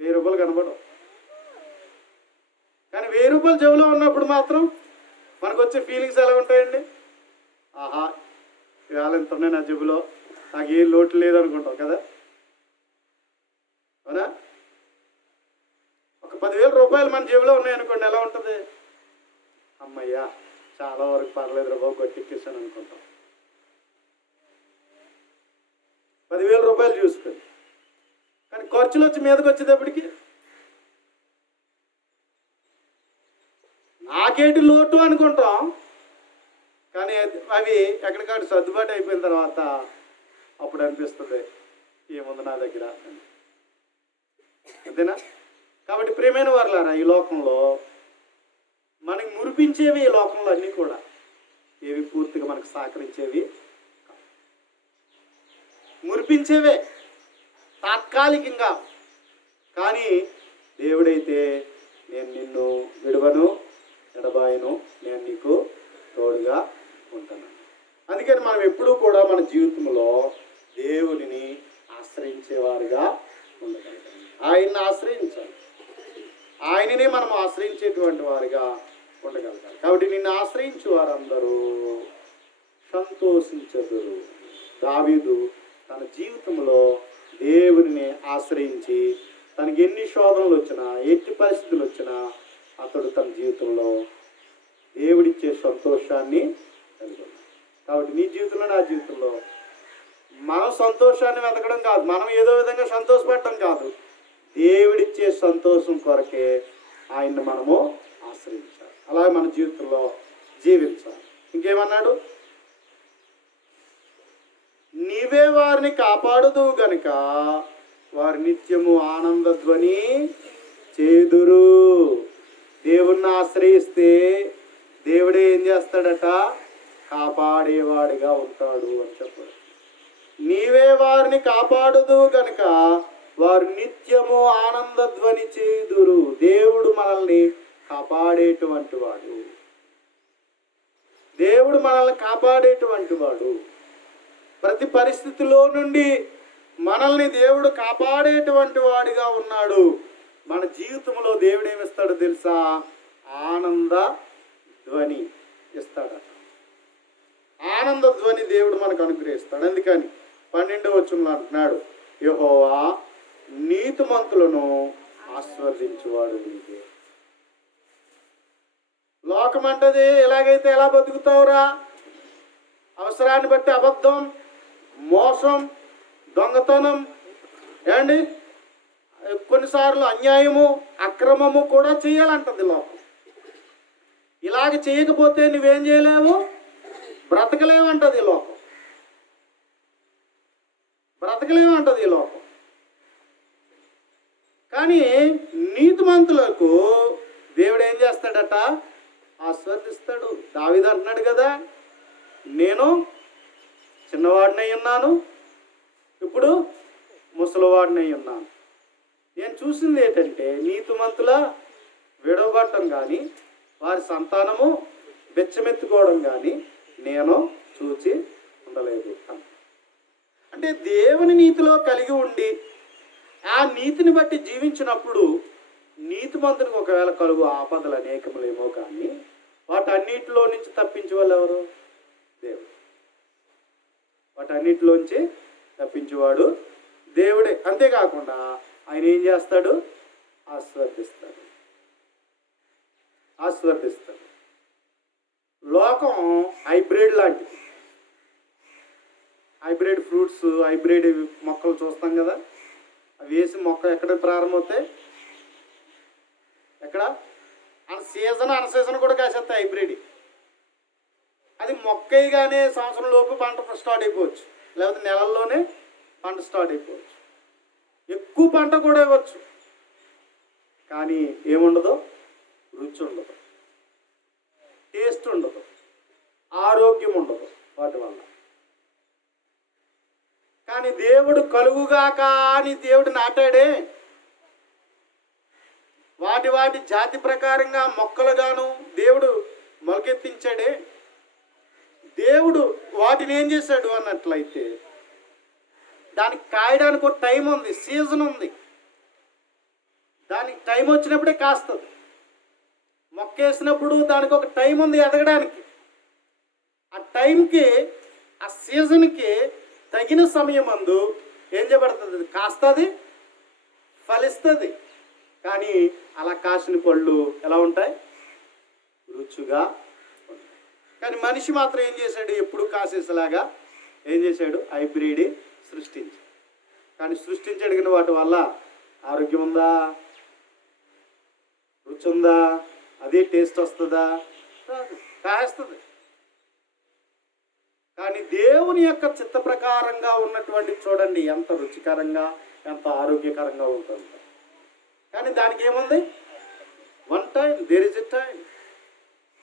1000 రూపాయలు కనబడవు. కానీ 1000 రూపాయలు జేబులో ఉన్నప్పుడు మాత్రం మనకు వచ్చే ఫీలింగ్స్ ఎలా ఉంటాయండి? ఆహా, ఇవాళ ఎంత ఉన్నాయి నా జేబులో, నాకు ఏం లోటు లేదనుకుంటాం కదా, అవునా? ఒక 10,000 రూపాయలు మన జేబులో ఉన్నాయనుకోండి, ఎలా ఉంటుంది? అమ్మయ్యా, చాలా వరకు పర్లేదు బాబు, గట్టెక్కేసాను అనుకుంటాం. 10,000 రూపాయలు చూసుకొని, కానీ ఖర్చులు వచ్చి మీదకి వచ్చేటప్పటికి నాకేంటి లోటు అనుకుంటాం. కానీ అవి ఎక్కడికాడు సర్దుబాటు అయిపోయిన తర్వాత అప్పుడు అనిపిస్తుంది ఏముంది నా దగ్గర, అంతేనా? కాబట్టి ప్రియమైన వారులారా, ఈ లోకంలో మనకి మురిపించేవి, ఈ లోకంలో అన్నీ కూడా ఏవి పూర్తిగా మనకు సహకరించేవి, మురిపించేవే తాత్కాలికంగా. కానీ దేవుడైతే నేను నిన్ను విడువను, ఎడబాయను, నేను నీకు తోడుగా ఉంటాను. అందుకని మనం ఎప్పుడూ కూడా మన జీవితంలో దేవునిని ఆశ్రయించేవారుగా ఉండగలగాలి. ఆయన్ని ఆశ్రయించాలి, ఆయననే మనం ఆశ్రయించేటువంటి వారిగా ఉండగలగాలి. కాబట్టి నిన్ను ఆశ్రయించే వారందరూ సంతోషించదురు. దావీదు తన జీవితంలో దేవుని ఆశ్రయించి తనకి ఎన్ని శోధనలు వచ్చినా, ఎట్టి పరిస్థితులు వచ్చినా, అతడు తన జీవితంలో దేవుడిచ్చే సంతోషాన్ని కలిగి ఉన్నాడు. కాబట్టి నీ జీవితంలో, నా జీవితంలో మనం సంతోషాన్ని వెతకడం కాదు, మనం ఏదో విధంగా సంతోషపడటం కాదు, దేవుడిచ్చే సంతోషం కొరకే ఆయన్ని మనము ఆశ్రయించాలి. అలాగే మన జీవితంలో జీవించాలి. ఇంకేమన్నాడు? నీవే వారిని కాపాడుదు గనుక వారి నిత్యము ఆనంద ధ్వని చేదురు. దేవుణ్ణి ఆశ్రయిస్తే దేవుడే ఏం చేస్తాడట? కాపాడేవాడిగా ఉంటాడు అని చెప్పాడు. నీవే వారిని కాపాడుదు గనుక వారు నిత్యము ఆనంద ధ్వని చేదురు. దేవుడు మనల్ని కాపాడేటువంటి వాడు, దేవుడు మనల్ని కాపాడేటువంటి వాడు. ప్రతి పరిస్థితిలో నుండి మనల్ని దేవుడు కాపాడేటువంటి వాడిగా ఉన్నాడు. మన జీవితంలో దేవుడు ఏమిస్తాడో తెలుసా? ఆనంద ధ్వని ఇస్తాడట. ఆనంద ధ్వని దేవుడు మనకు అనుగ్రహిస్తాడు. అందుకని 12వ వచనంలో అంటున్నాడు, యెహోవా నీతిమంతులను ఆశీర్వదించువాడు నీవే. లోకం అంటది ఎలాగైతే ఎలా బతుకుతావురా, అవసరాన్ని బట్టి అబద్ధం, మోసం, దొంగతనం, ఏమండి కొన్నిసార్లు అన్యాయము, అక్రమము కూడా చేయాలంటది లోకం. ఇలాగ చేయకపోతే నువ్వేం చేయలేవు, బ్రతకలేమంటది లోకం, బ్రతకలేమంటది ఈ లోకం. కానీ నీతిమంతులకు దేవుడు ఏం చేస్తాడట? ఆశీర్వదిస్తాడు. దావీదు అంటున్నాడు కదా, నేను చిన్నవాడినై ఉన్నాను, ఇప్పుడు ముసలివాడినై ఉన్నాను. నేను చూసింది ఏంటంటే నీతిమంతుల విడవబట్టం కానీ వారి సంతానము బెచ్చమెత్తుకోవడం కానీ నేను చూచి ఉండలేదు. అంటే దేవుని నీతిలో కలిగి ఉండి ఆ నీతిని బట్టి జీవించినప్పుడు నీతిమంతునికి ఒకవేళ కలుగు ఆపదలు అనేకములేమో కానీ వాటన్నిటిలో నుంచి తప్పించే వాళ్ళు ఎవరు? దేవుడు. వాటన్నిటిలోంచి తప్పించేవాడు దేవుడే. అంతేకాకుండా ఆయన ఏం చేస్తాడు? ఆశీర్వదిస్తాడు. లోకం హైబ్రిడ్ లాంటిది. హైబ్రిడ్ ఫ్రూట్స్, హైబ్రిడ్ మొక్కలు చూస్తాం కదా. అవి వేసి మొక్క ఎక్కడ ప్రారంభమవుతాయి? ఎక్కడ? అన్ సీజన్ కూడా కాసేస్తాయి హైబ్రిడ్. అది మొక్కయిగానే సంవత్సరం లోపు పంట స్టార్ట్ అయిపోవచ్చు, లేకపోతే నెలల్లోనే పంట స్టార్ట్ అయిపోవచ్చు. ఎక్కువ పంట కూడా ఇవ్వచ్చు, కానీ ఏముండదు? రుచి ఉండదు, టేస్ట్ ఉండదు, ఆరోగ్యం ఉండదు వాటి వల్ల. కానీ దేవుడు కలుగుగాక అని దేవుడు నాటాడే, వాటి జాతి ప్రకారంగా మొక్కలుగాను దేవుడు మొలకెత్తించాడే. దేవుడు వాటిని ఏం చేశాడు అన్నట్లయితే దానికి కాయడానికి ఒక టైం ఉంది, సీజన్ ఉంది. దానికి టైం వచ్చినప్పుడే కాస్తుంది. మొక్క వేసినప్పుడు దానికి ఒక టైం ఉంది ఎదగడానికి. ఆ టైంకి, ఆ సీజన్కి తగిన సమయం అందు ఏం చేయబడుతుంది? కాస్తుంది, ఫలిస్తుంది. కానీ అలా కాసిన పళ్ళు ఎలా ఉంటాయి? రుచిగా ఉంటాయి. కానీ మనిషి మాత్రం ఏం చేశాడు? ఎప్పుడు కాసేసేలాగా ఏం చేశాడు? హైబ్రిడ్ సృష్టించాడు. కానీ సృష్టించడిగిన వాటి వల్ల ఆరోగ్యం ఉందా? రుచి ఉందా? అదే టేస్ట్ వస్తుందా? కాస్తుంది. కానీ దేవుని యొక్క చిత్త ప్రకారంగా ఉన్నటువంటి చూడండి ఎంత రుచికరంగా, ఎంత ఆరోగ్యకరంగా ఉంటుంది. కానీ దానికి ఏముంది? One time, there is a time.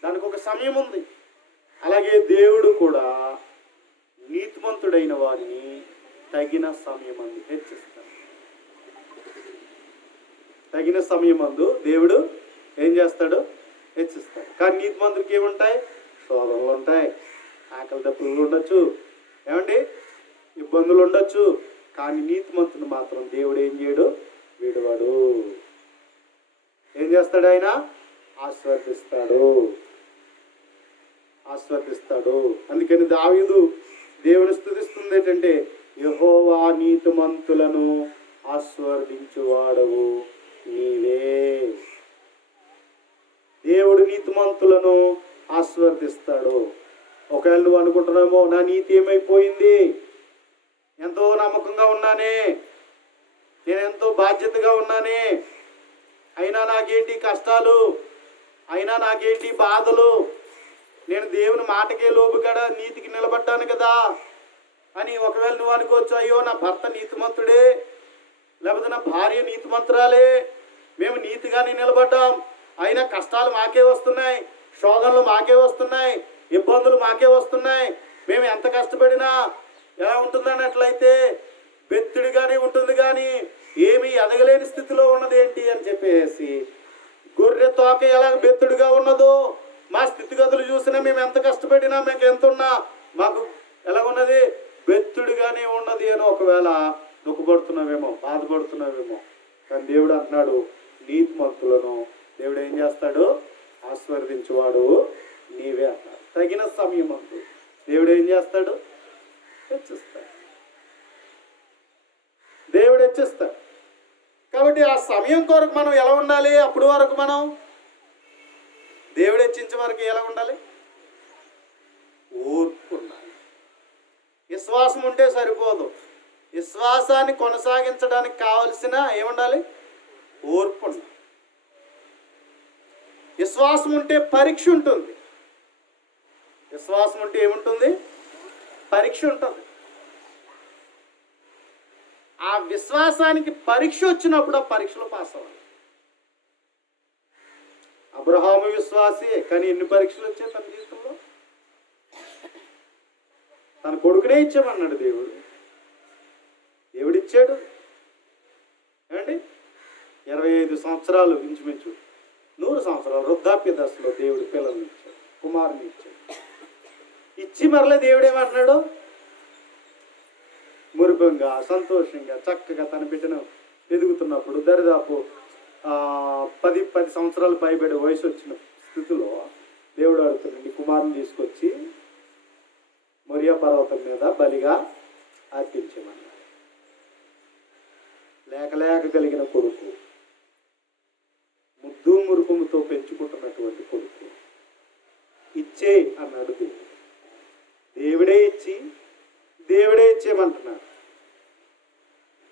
దానికి ఒక సమయం ఉంది. అలాగే దేవుడు కూడా నీతిమంతుడైన వారిని తగిన సమయం అందు హెచ్చిస్తాడు. తగిన సమయం అందు దేవుడు ఏం చేస్తాడు? హెచ్చిస్తాడు. కానీ నీతిమంతుడికి ఏముంటాయి? శోధనలు ఉంటాయి, ఆకలి దప్పులు ఉండొచ్చు, ఏమండి ఇబ్బందులు ఉండొచ్చు. కానీ నీతిమంతుడు మాత్రం దేవుడు ఏం చేయడు? వీడువాడు. ఏం చేస్తాడు? ఆయన ఆశీర్వదిస్తాడు. అందుకని దావీదు దేవుని స్తుతిస్తుంది ఏంటంటే, యెహోవా నీతిమంతులను ఆశీర్వదించువాడవు నీవే. దేవుడు నీతిమంతులను ఆశీర్వదిస్తాడు. ఒకవేళ నువ్వు అనుకుంటున్నామో, నా నీతి ఏమైపోయింది, ఎంతో నమ్మకంగా ఉన్నానే, నేను ఎంతో బాధ్యతగా ఉన్నానే, అయినా నాకేంటి కష్టాలు, అయినా నాకేంటి బాధలు, నేను దేవుని మాటకే లోబుగడ నీతికి నిలబడ్డాను కదా అని ఒకవేళ నువ్వు అనుకోవచ్చు. అయ్యో నా భర్త నీతిమంతుడే, లేకపోతే నా భార్య నీతిమంతురాలే, మేము నీతిగానే నిలబడ్డాం, అయినా కష్టాలు మాకే వస్తున్నాయి, శోధనలు మాకే వస్తున్నాయి, ఇబ్బందులు మాకే వస్తున్నాయి, మేము ఎంత కష్టపడినా ఎలా ఉంటుందన్నట్లయితే బెత్తుడిగానే ఉంటుంది, కానీ ఏమీ ఎదగలేని స్థితిలో ఉన్నది ఏంటి అని చెప్పేసి, గొర్రె తోక ఎలా బెత్తుడిగా ఉన్నదో మా స్థితిగతులు చూసినా మేము ఎంత కష్టపడినా, మీకు ఎంత ఉన్నా మాకు ఎలా ఉన్నది? బెత్తుడిగానే ఉన్నది అని ఒకవేళ దుఃఖపడుతున్నావేమో, బాధపడుతున్నావేమో. కానీ దేవుడు అంటున్నాడు, నీతిమంతులను దేవుడు ఏం చేస్తాడు? ఆశీర్వదించువాడు నీవే అన్నాడు. తగిన సమయం అందు దేవుడు ఏం చేస్తాడు? హెచ్చిస్తాడు. దేవుడు హెచ్చిస్తాడు. కాబట్టి ఆ సమయం కొరకు మనం ఎలా ఉండాలి? అప్పుడు వరకు మనం దేవుడు హెచ్చించే వరకు ఎలా ఉండాలి? ఓర్పు ఉండాలి. విశ్వాసం ఉంటే సరిపోదు. విశ్వాసాన్ని కొనసాగించడానికి కావలసిన ఏముండాలి? ఓర్పు ఉండాలి. విశ్వాసం ఉంటే పరీక్ష ఉంటుంది. విశ్వాసం ఉంటే ఏముంటుంది? పరీక్ష ఉంటుంది. ఆ విశ్వాసానికి పరీక్ష వచ్చినప్పుడు ఆ పరీక్షలో పాస్ అవ్వాలి. అబ్రహాము విశ్వాసి, కానీ ఎన్ని పరీక్షలు వచ్చాయి తన జీవితంలో? తన కొడుకునే ఇచ్చామన్నాడు దేవుడు. దేవుడిచ్చాడు. ఏమండి 25 సంవత్సరాలు ఇంచుమించు 100 సంవత్సరాలు వృద్ధాప్య దశలో దేవుడు పిల్లల్ని ఇచ్చాడు, కుమారుని ఇచ్చాడు. ఇచ్చి మరలా దేవుడు ఏమంటున్నాడు? మురిపంగా సంతోషంగా చక్కగా తన బిడ్డను ఎదుగుతున్నప్పుడు దరిదాపు 10 సంవత్సరాలు పైబడి వయసు వచ్చిన స్థితిలో దేవుడు అడుగుతున్నాడు, కుమారుని తీసుకొచ్చి మొరియా పర్వతం మీద బలిగా అర్పించమన్నాడు. లేక కలిగిన కొడుకు, ముద్దు మురుకుముతో పెంచుకుంటున్నటువంటి కొడుకు ఇచ్చే అన్నాడు దేవుడు. దేవుడే ఇచ్చేయమంటున్నాడు.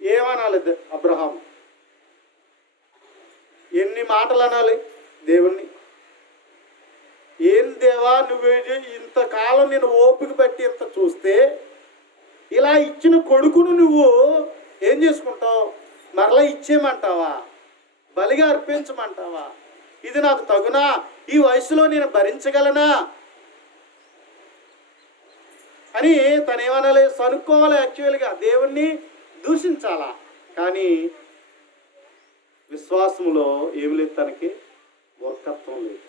ఏమనాలి అబ్రహాం? ఎన్ని మాటలు అనాలి దేవుణ్ణి? ఏం దేవా, నువ్వు ఇంతకాలం నేను ఓపిక పెట్టి ఇంత చూస్తే ఇలా ఇచ్చిన కొడుకును నువ్వు ఏం చేసుకుంటావు? మరలా ఇచ్చేయమంటావా? బలిగా అర్పించమంటావా? ఇది నాకు తగునా? ఈ వయసులో నేను భరించగలనా అని తనేమనాలి? సనుక్కోవాలి. యాక్చువల్గా దేవుణ్ణి దూషించాలా, కానీ విశ్వాసంలో ఏమి లేదు, తనకి మూర్ఖత్వం లేదు.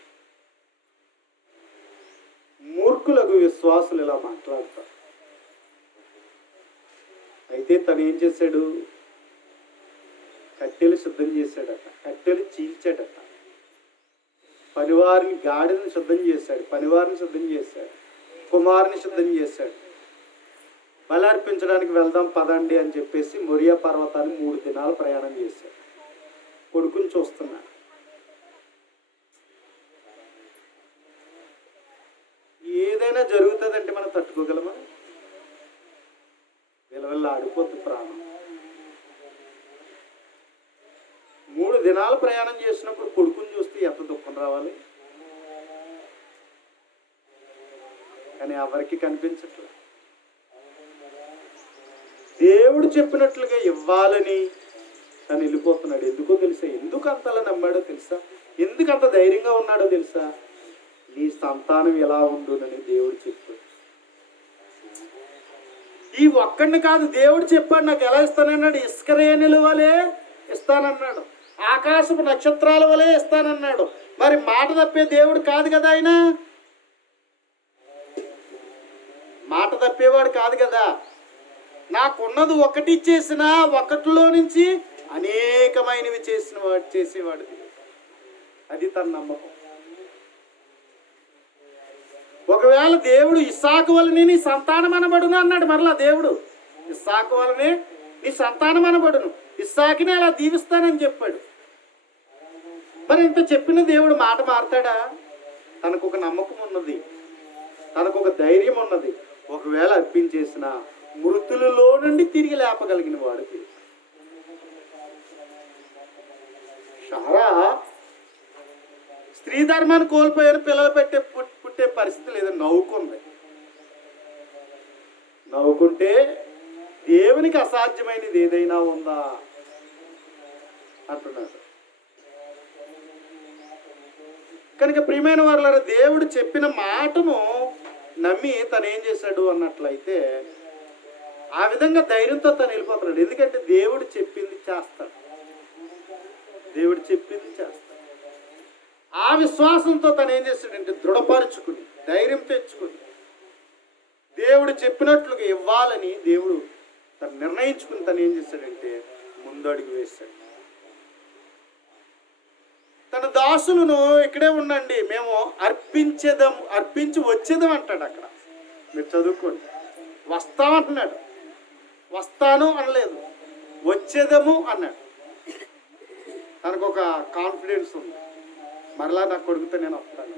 మూర్ఖులకు విశ్వాసులు ఇలా మాట్లాడతారు. అయితే తను ఏం చేశాడు? కట్టెలు సిద్ధం చేశాడట, కట్టెలు చీల్చాడట, పనివారిని గాడిని సిద్ధం చేశాడు, కుమారుని సిద్ధం చేశాడు. బలర్పించడానికి వెళ్దాం పదండి అని చెప్పేసి మొరియా పర్వతాన్ని 3 దినాలు ప్రయాణం చేశాడు. కొడుకుని చూస్తున్నాడు. ఏదైనా జరుగుతుందంటే మనం తట్టుకోగలమా? విలవెల్లా ఆడిపోతుంది ప్రాణం. 3 దినాలు ప్రయాణం చేసినప్పుడు కొడుకుని చూస్తే ఎంత దుఃఖం రావాలి? కానీ ఎవరికి కనిపించట్లేదు. దేవుడు చెప్పినట్లుగా ఇవ్వాలని తను వెళ్ళిపోతున్నాడు. ఎందుకో తెలుసా? ఎందుకు అంతలా నమ్మాడో తెలుసా? ఎందుకు అంత ధైర్యంగా ఉన్నాడో తెలుసా? నీ సంతానం ఎలా ఉండునని దేవుడు చెప్పాడు. ఈ ఒక్కడిని కాదు, దేవుడు చెప్పాడు నాకు ఎలా ఇస్తానన్నాడు? ఇస్కరేణుల వలె ఇస్తానన్నాడు, ఆకాశపు నక్షత్రాల వలె ఇస్తానన్నాడు. మరి మాట తప్పే దేవుడు కాదు కదా ఆయన. మాట తప్పేవాడు కాదు కదా. నాకున్నది ఒకటి చేసిన ఒకటిలో నుంచి అనేకమైనవి చేసేవాడు. అది తన నమ్మకం. ఒకవేళ దేవుడు ఇస్సాకు వలనే నీ సంతానం అనబడును అన్నాడు. మరలా దేవుడు ఇస్సాకు వలనే నీ సంతానం అనబడును, ఇస్సాకుని అలా దీవిస్తానని చెప్పాడు. మరి ఇంత చెప్పిన దేవుడు మాట మారుతాడా? తనకు ఒక నమ్మకం ఉన్నది, తనకు ఒక ధైర్యం ఉన్నది. ఒకవేళ అర్పించేసిన మృతులలో నుండి తిరిగి లేపగలిగిన వాడికి. షారా స్త్రీ ధర్మాన్ని కోల్పోయాను, పిల్లలు పుట్టే పరిస్థితి లేదు, నవ్వుకుంటే దేవునికి అసాధ్యమైనది ఏదైనా ఉందా అంటున్నాడు. కనుక ప్రియమైన వారులారా, దేవుడు చెప్పిన మాటను నమ్మి తను ఏం చేశాడు అన్నట్లయితే ఆ విధంగా ధైర్యంతో తను వెళ్ళిపోతున్నాడు. ఎందుకంటే దేవుడు చెప్పింది చేస్తాడు. ఆ విశ్వాసంతో తను ఏం చేశాడంటే దృఢపరుచుకుని, ధైర్యం తెచ్చుకుని, దేవుడు చెప్పినట్లుగా ఇవ్వాలని దేవుడు తను నిర్ణయించుకుని తను ఏం చేశాడంటే ముందడుగు వేశాడు. తన దాసులను ఇక్కడే ఉండండి, మేము అర్పించి వచ్చేదాం అంటాడు. అక్కడ మీరు చదువుకోండి. వస్తామంటున్నాడు, వస్తాను అనలేదు, వచ్చేదము అన్నాడు. తనకు ఒక కాన్ఫిడెన్స్ ఉంది, మరలా నా కొడుకుతో నేను వస్తాను.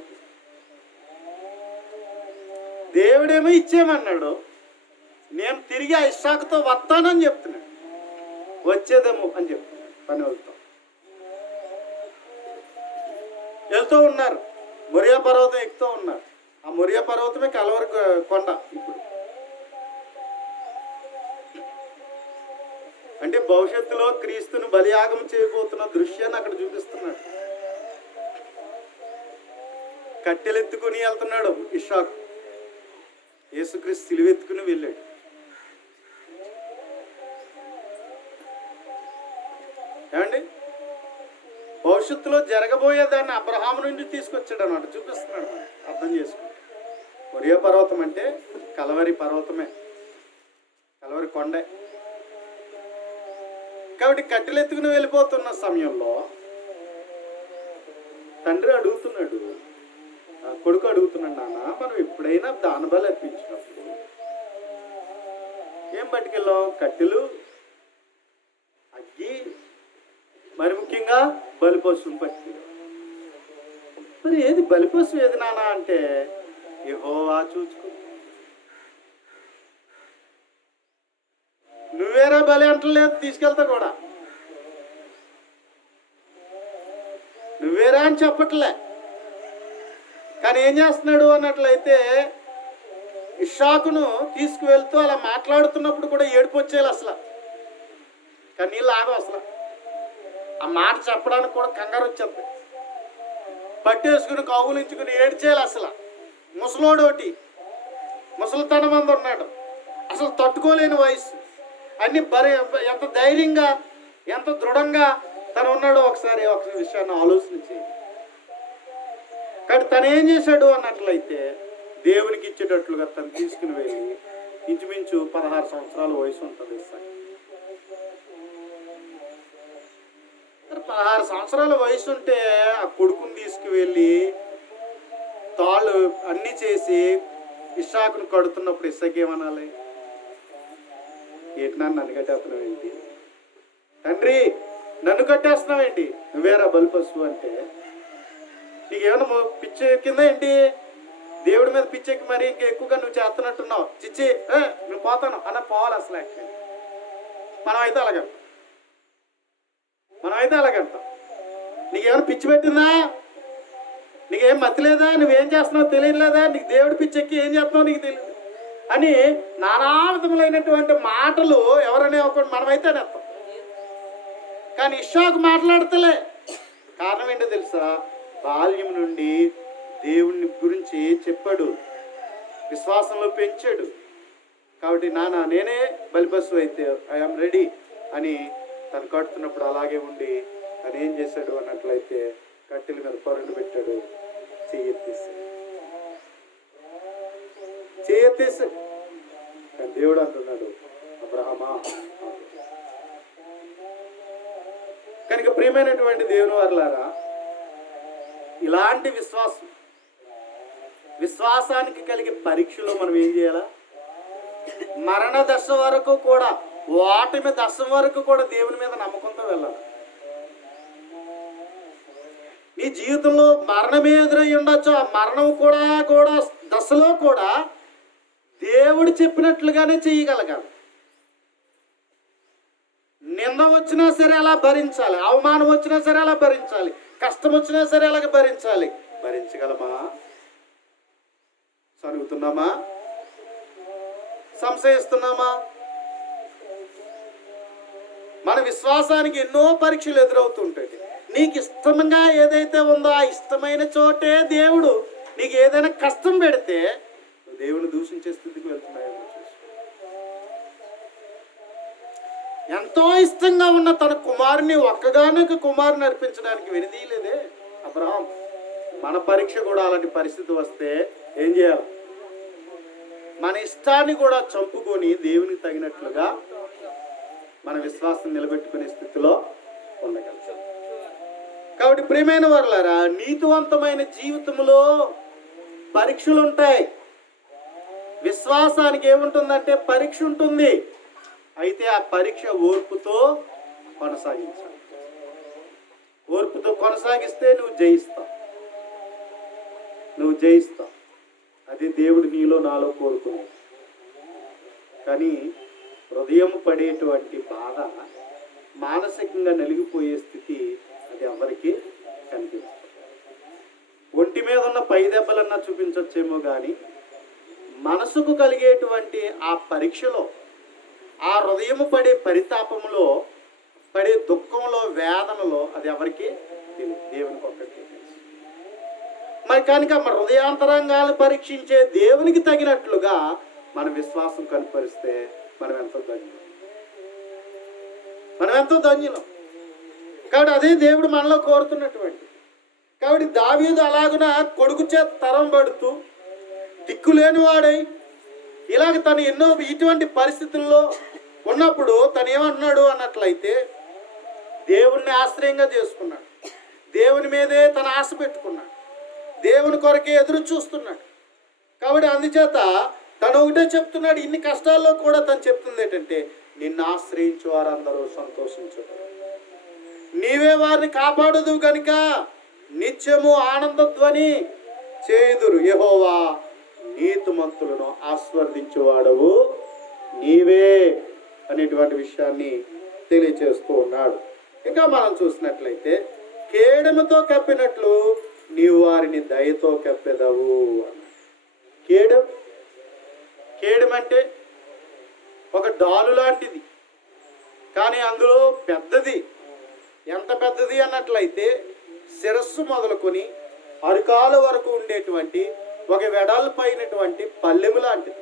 దేవుడేమో ఇచ్చేయమన్నాడు, నేను తిరిగి ఆ ఇస్సాకుతో వస్తానని చెప్తున్నాడు, వచ్చేదేమో అని చెప్తున్నాడు. పని వెళ్తూ ఉన్నారు, మొరియా పర్వతం ఎక్కుతూ ఉన్నారు. ఆ మొరియా పర్వతమే కలవరి కొండ. ఇప్పుడు అంటే భవిష్యత్తులో క్రీస్తును బలియాగం చేయబోతున్న దృశ్యాన్ని అక్కడ చూపిస్తున్నాడు. కట్టెలెత్తుకుని వెళ్తున్నాడు ఇస్సాకు, యేసుక్రీస్తు సిలువెత్తుకుని వెళ్ళాడు. ఏమండి, భవిష్యత్తులో జరగబోయేదాన్ని అబ్రహాము నుండి తీసుకొచ్చాడు అన్నమాట, చూపిస్తున్నాడు మనకి, అర్థం చేసుకో. ఒరియా పర్వతం అంటే కలవరి పర్వతమే, కలవరి కొండే. కాబట్టి కట్టెలు ఎత్తుకుని వెళ్ళిపోతున్న సమయంలో తండ్రి అడుగుతున్నాడు, కొడుకు అడుగుతున్నాడు, నాన్న మనం ఎప్పుడైనా దానబలి అర్పించినప్పుడు ఏం పట్టుకెళ్ళాం? కట్టెలు, అగ్గి, మరి ముఖ్యంగా బలిపశువుని పట్టుకెళ్ళాం. మరి ఏది బలిపశువు ఏది నాన్న అంటే, యెహోవా చూచుకో. నువ్వేరా బలి అంటలేదు, తీసుకెళ్తా కూడా నువ్వేరా అని చెప్పట్లే. కానీ ఏం చేస్తున్నాడు అన్నట్లయితే, ఇస్సాకును తీసుకువెళ్తూ అలా మాట్లాడుతున్నప్పుడు కూడా ఏడుపు వచ్చేయాలి అసలు, కానీ నీళ్ళు ఆగవు అసలు. ఆ మాట చెప్పడానికి కూడా కంగారు వచ్చేది, పట్టేసుకుని కౌగులించుకుని ఏడ్చేయాలి అసలు. ముసలోడు ఒకటి, ముసలితనం మంది ఉన్నాడు, అసలు తట్టుకోలేని వయసు, అన్ని ఎంత ధైర్యంగా ఎంత దృఢంగా తను ఉన్నాడో ఒకసారి ఒక విషయాన్ని ఆలోచించి. కానీ తను ఏం చేశాడు అన్నట్లయితే, దేవునికి ఇచ్చేటట్లుగా తను తీసుకుని వెళ్ళి, ఇంచుమించు 16 సంవత్సరాల వయసు ఉంటుంది ఇస్సాకు. 16 సంవత్సరాల వయసు ఉంటే ఆ కొడుకుని తీసుకువెళ్ళి తాళ్ళు అన్నీ చేసి ఇస్సాకును కడుతున్నప్పుడు ఇస్సాకు ఏమనాలి? ఏంటి నన్ను కట్టేస్తున్నావు ఏంటి, తండ్రి నన్ను కట్టేస్తున్నావు ఏంటి, నువ్వేరా బలిపశువు అంటే? నీకేమన్నా పిచ్చి ఎక్కిందా ఏంటి? దేవుడి మీద పిచ్చెక్కి మరి ఇంకా ఎక్కువగా నువ్వు చేస్తున్నట్టున్నావు, చిచ్చి నువ్వు పోతాను అన్న పోవాలి అసలు. యాక్చువల్లీ మనమైతే అలాగంటాం. నీకేమైనా పిచ్చి పెట్టిందా? నీకేం మతి లేదా? నువ్వేం చేస్తున్నావు తెలియలేదా? నీకు దేవుడి పిచ్చెక్కి ఏం చేస్తున్నావు నీకు తెలియదు అని నానా విధములైనటువంటి మాటలు ఎవరనే ఒక మనమైతే అనేస్తాం. కానీ ఇస్సాకు మాట్లాడతలే. కారణం ఏంటో తెలుసా? బాల్యం నుండి దేవుని గురించి చెప్పాడు, విశ్వాసంలో పెంచాడు. కాబట్టి నాన్న నేనే బలిపశువు అయితే ఐఎమ్ రెడీ అని తను కడుతున్నప్పుడు అలాగే ఉండి తను ఏం చేశాడు అన్నట్లయితే, కట్టెల మీద పరుండు పెట్టాడు, చెయ్యెత్తేసాడు. కానీ దేవుడు అంటున్నాడు, అబ్రహామా. కనుక ప్రియమైనటువంటి దేవుని వారలారా, ఇలాంటి విశ్వాసానికి కలిగే పరీక్షలో మనం ఏం చేయాలా? మరణ దశ వరకు కూడా, ఓటమి దశ వరకు కూడా దేవుని మీద నమ్మకంతో వెళ్ళాలి. నీ జీవితంలో మరణమే ఎదురై ఉండొచ్చు, ఆ మరణం కూడా దశలో కూడా దేవుడు చెప్పినట్లుగానే చేయగలగాలి. నింద వచ్చినా సరే అలా భరించాలి, అవమానం వచ్చినా సరే అలా భరించాలి, కష్టం వచ్చినా సరే అలాగ భరించాలి. భరించగలమా? సరుగుతున్నామా? సంశయిస్తున్నామా? మన విశ్వాసానికి ఎన్నో పరీక్షలు ఎదురవుతుంటాయి. నీకు ఇష్టంగా ఏదైతే ఉందో ఆ ఇష్టమైన చోటే దేవుడు నీకు ఏదైనా కష్టం పెడితే దేవుని దూషించే స్థితికి వెళ్తున్నాయేమో చూసి. ఎంతో ఇష్టంగా ఉన్న తన కుమారుని ఒక్కగానొక కుమారుని అర్పించడానికి వెనుదీయలేదే అబ్రహాం. మన పరీక్ష కూడా అలాంటి పరిస్థితి వస్తే ఏం చేయాలి? మన ఇష్టాన్ని కూడా చంపుకొని దేవునికి తగినట్లుగా మన విశ్వాసం నిలబెట్టుకునే స్థితిలో ఉండగలం. కాబట్టి ప్రియమైన వారలారా, నీతివంతమైన జీవితంలో పరీక్షలు ఉంటాయి. విశ్వాసానికి ఏముంటుందంటే పరీక్ష ఉంటుంది. అయితే ఆ పరీక్ష ఓర్పుతో కొనసాగించాలి. ఓర్పుతో కొనసాగిస్తే నువ్వు జయిస్తావు. అది దేవుడు నీలో నాలో కోరుకున్నాడు. కానీ హృదయం పడేటువంటి బాధ, మానసికంగా నలిగిపోయే స్థితి అది ఎవరికి కనిపిస్తుంది. ఒంటి మీద ఉన్న పై దెబ్బలన్నా చూపించవచ్చేమో కానీ మనసుకు కలిగేటువంటి ఆ పరీక్షలో, ఆ హృదయం పడే పరితాపంలో, పడే దుఃఖంలో, వేదనలో అది ఎవరికి తెలియదు, దేవునికి ఒక్కడికి తెలుసు. మరి కనుక మన హృదయాంతరంగాలు పరీక్షించే దేవునికి తగినట్లుగా మన విశ్వాసం కనపరిస్తే మనం ఎంతో ధన్యులం. కాబట్టి అదే దేవుడు మనలో కోరుతున్నటువంటి. కాబట్టి దావీదు అలాగున కొడుకు చేత తరం పడుతూ దిక్కులేని వాడై ఇలాగ తను ఎన్నో ఇటువంటి పరిస్థితుల్లో ఉన్నప్పుడు తను ఏమంటున్నాడు అన్నట్లయితే దేవుణ్ణి ఆశ్రయంగా చేసుకున్నాడు, దేవుని మీదే తన ఆశ పెట్టుకున్నాడు, దేవుని కొరకే ఎదురు చూస్తున్నాడు. కాబట్టి అందుచేత తను ఒకటే చెప్తున్నాడు, ఇన్ని కష్టాల్లో కూడా తను చెప్తుంది ఏంటంటే, నిన్ను ఆశ్రయించు వారందరూ సంతోషించరు, నీవే వారిని కాపాడదు కనుక నిత్యము ఆనంద ధ్వని చేయుదురు, యెహోవా నీతిమంతులను ఆస్వర్దించువాడవు నీవే అనేటువంటి విషయాన్ని తెలియచేస్తూ ఉన్నాడు. ఇంకా మనం చూసినట్లయితే కేడముతో కప్పినట్లు నీవు వారిని దయతో కప్పెదవు అన్నాడు. కేడం అంటే ఒక డాలు లాంటిది, కానీ అందులో పెద్దది. ఎంత పెద్దది అన్నట్లయితే శిరస్సు మొదలుకొని అరికాల వరకు ఉండేటువంటి ఒక వెడల్పైనటువంటి పల్లెము లాంటిది,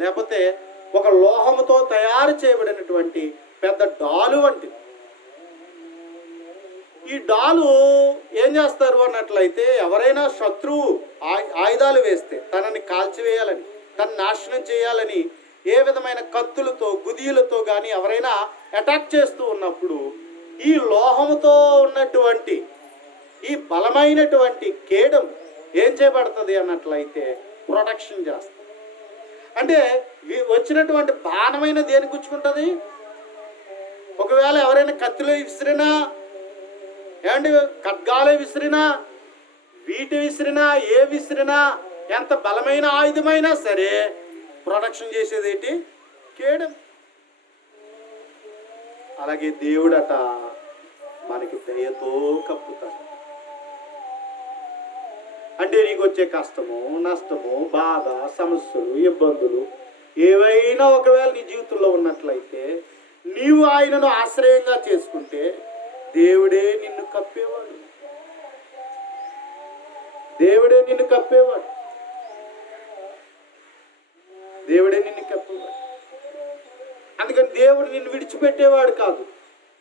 లేకపోతే ఒక లోహముతో తయారు చేయబడినటువంటి పెద్ద డాలు వంటిది. ఈ డాలు ఏం చేస్తారు అన్నట్లయితే, ఎవరైనా శత్రువు ఆయుధాలు వేస్తే తనని కాల్చివేయాలని, తన నాశనం చేయాలని ఏ విధమైన కత్తులతో గుదియలతో కానీ ఎవరైనా అటాక్ చేస్తూ ఉన్నప్పుడు ఈ లోహముతో ఉన్నటువంటి ఈ బలమైనటువంటి కేడం ఏం చేయబడుతుంది అన్నట్లయితే ప్రొటెక్షన్ చేస్తుంది. అంటే వచ్చినటువంటి బాణమైన దేని గుచ్చుకుంటుంది? ఒకవేళ ఎవరైనా కత్తులు విసిరినా, ఏమండి ఖడ్గాలు విసిరినా, వీటి విసిరినా, ఏ విసిరినా, ఎంత బలమైన ఆయుధమైనా సరే ప్రొటెక్షన్ చేసేది ఏంటి? కేడం. అలాగే దేవుడట మనకి దయతో కప్పుతాడు. అంటే నీకు వచ్చే కష్టము, నష్టము, బాధ, సమస్యలు, ఇబ్బందులు ఏవైనా ఒకవేళ నీ జీవితంలో ఉన్నట్లయితే నీవు ఆయనను ఆశ్రయంగా చేసుకుంటే దేవుడే నిన్ను కప్పేవాడు. దేవుడే నిన్ను కప్పేవాడు. దేవుడే నిన్ను కప్పేవాడు. అందుకని దేవుడు నిన్ను విడిచిపెట్టేవాడు కాదు.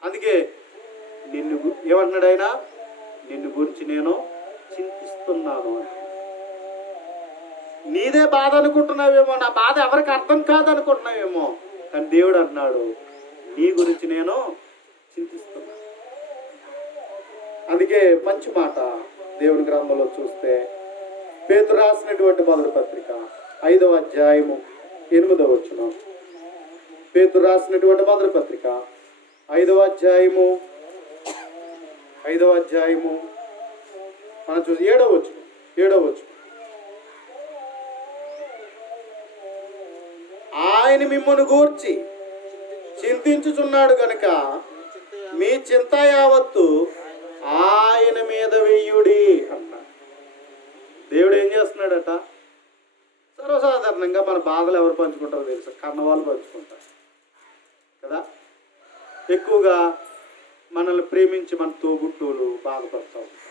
అందుకే నిన్ను ఏమంటున్నాడు ఆయన? నిన్ను గురించి నేను చింతిస్తున్నాను. నీదే బాధ అనుకుంటున్నావేమో, నా బాధ ఎవరికి అర్థం కాదనుకుంటున్నావేమో, కానీ దేవుడు అన్నాడు నీ గురించి నేను చింతిస్తున్నాను. అందుకే మంచి మాట దేవుని గ్రంథంలో చూస్తే పేతురు రాసినటువంటి మొదటి పత్రిక 5వ అధ్యాయము 8వ వచనం. పేతురు రాసినటువంటి మొదటి పత్రిక 5వ అధ్యాయము మనం చూసి 7వ వచనం. ఆయన మిమ్మును గూర్చి చింతించుచున్నాడు కనుక మీ చింత యావత్తు ఆయన మీద వెయ్యుడి అన్నాడు. దేవుడు ఏం చేస్తున్నాడట? సర్వసాధారణంగా మన బాధలు ఎవరు పంచుకుంటారో తెలుసు, కన్నవాళ్ళు పంచుకుంటారు కదా. ఎక్కువగా మనల్ని ప్రేమించి మన తోబుట్టువులు బాధపడుతూ ఉంటారు.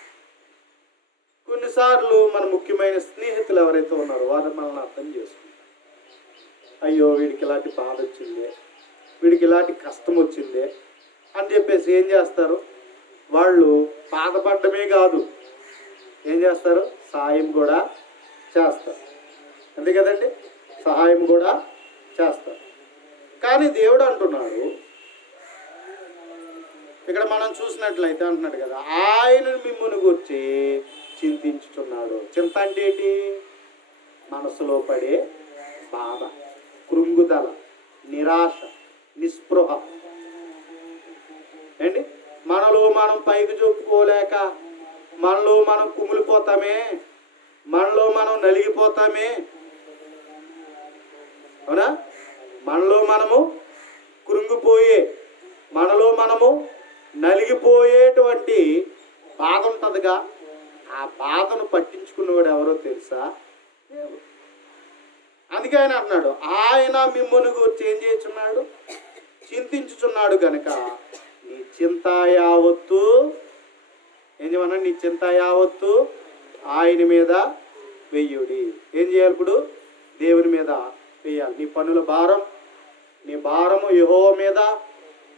కొన్నిసార్లు మన ముఖ్యమైన స్నేహితులు ఎవరైతే ఉన్నారో వారు మనల్ని అర్థం చేసుకుంటారు. అయ్యో వీడికి ఇలాంటి బాధ వచ్చిందే, వీడికి ఇలాంటి కష్టం వచ్చిందే అని చెప్పేసి ఏం చేస్తారు? వాళ్ళు బాధపడమే కాదు, ఏం చేస్తారు? సహాయం కూడా చేస్తారు. అంతే కదండి, సహాయం కూడా చేస్తారు. కానీ దేవుడు అంటున్నాడు ఇక్కడ మనం చూసినట్లయితే అంటున్నాడు కదా, ఆయన మిమ్మును గురించి చింతించుచున్నాడు. చింత అంటే ఏంటి? మనసులో పడే బాధ, కృంగుదల, నిరాశ, నిస్పృహ. ఏంటి? మనలో మనం పైకి చూపుకోలేక మనలో మనం కుమిలిపోతామే, మనలో మనం నలిగిపోతామే, అవునా? మనలో మనము కృంగిపోయే, మనలో మనము నలిగిపోయేటువంటి బాధ ఉంటుందిగా. ఆ బాధను పట్టించుకున్నవాడు ఎవరో తెలుసా? దేవుడు. అందుకే ఆయన అంటున్నాడు ఆయన మిమ్మును గురించి ఏం చేస్తున్నాడు? చింతించుచున్నాడు కనుక నీ చింత యావత్తు ఏం చేయమన్నాడు? నీ చింత యావత్తు ఆయన మీద వెయ్యుడి. ఏం చేయాలి ఇప్పుడు? దేవుని మీద వేయాలి. నీ పనుల భారం, నీ భారము యెహోవా మీద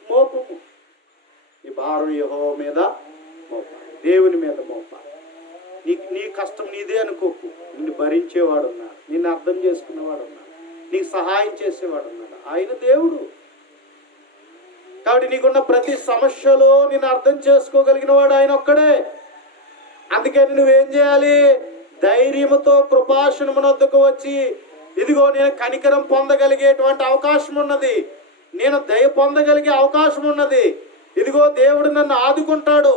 మోపుము. ఈ భారం యెహోవా మీద మోపాలి, దేవుని మీద మోపాలి. నీ కష్టం నీదే అనుకోకు. నిన్ను భరించేవాడు ఉన్నాడు, నిన్ను అర్థం చేసుకునేవాడు ఉన్నాడు, నీకు సహాయం చేసేవాడు ఉన్నాడు. ఆయన దేవుడు. కాబట్టి నీకున్న ప్రతి సమస్యలో నిన్ను అర్థం చేసుకోగలిగిన వాడు ఆయన ఒక్కడే. అందుకని నువ్వేం చేయాలి? ధైర్యముతో కృపాసనమునొద్దకు వచ్చి, ఇదిగో నేను కనికరం పొందగలిగేటువంటి అవకాశం ఉన్నది, నేను దయ పొందగలిగే అవకాశం ఉన్నది, ఇదిగో దేవుడు నన్ను ఆదుకుంటాడు,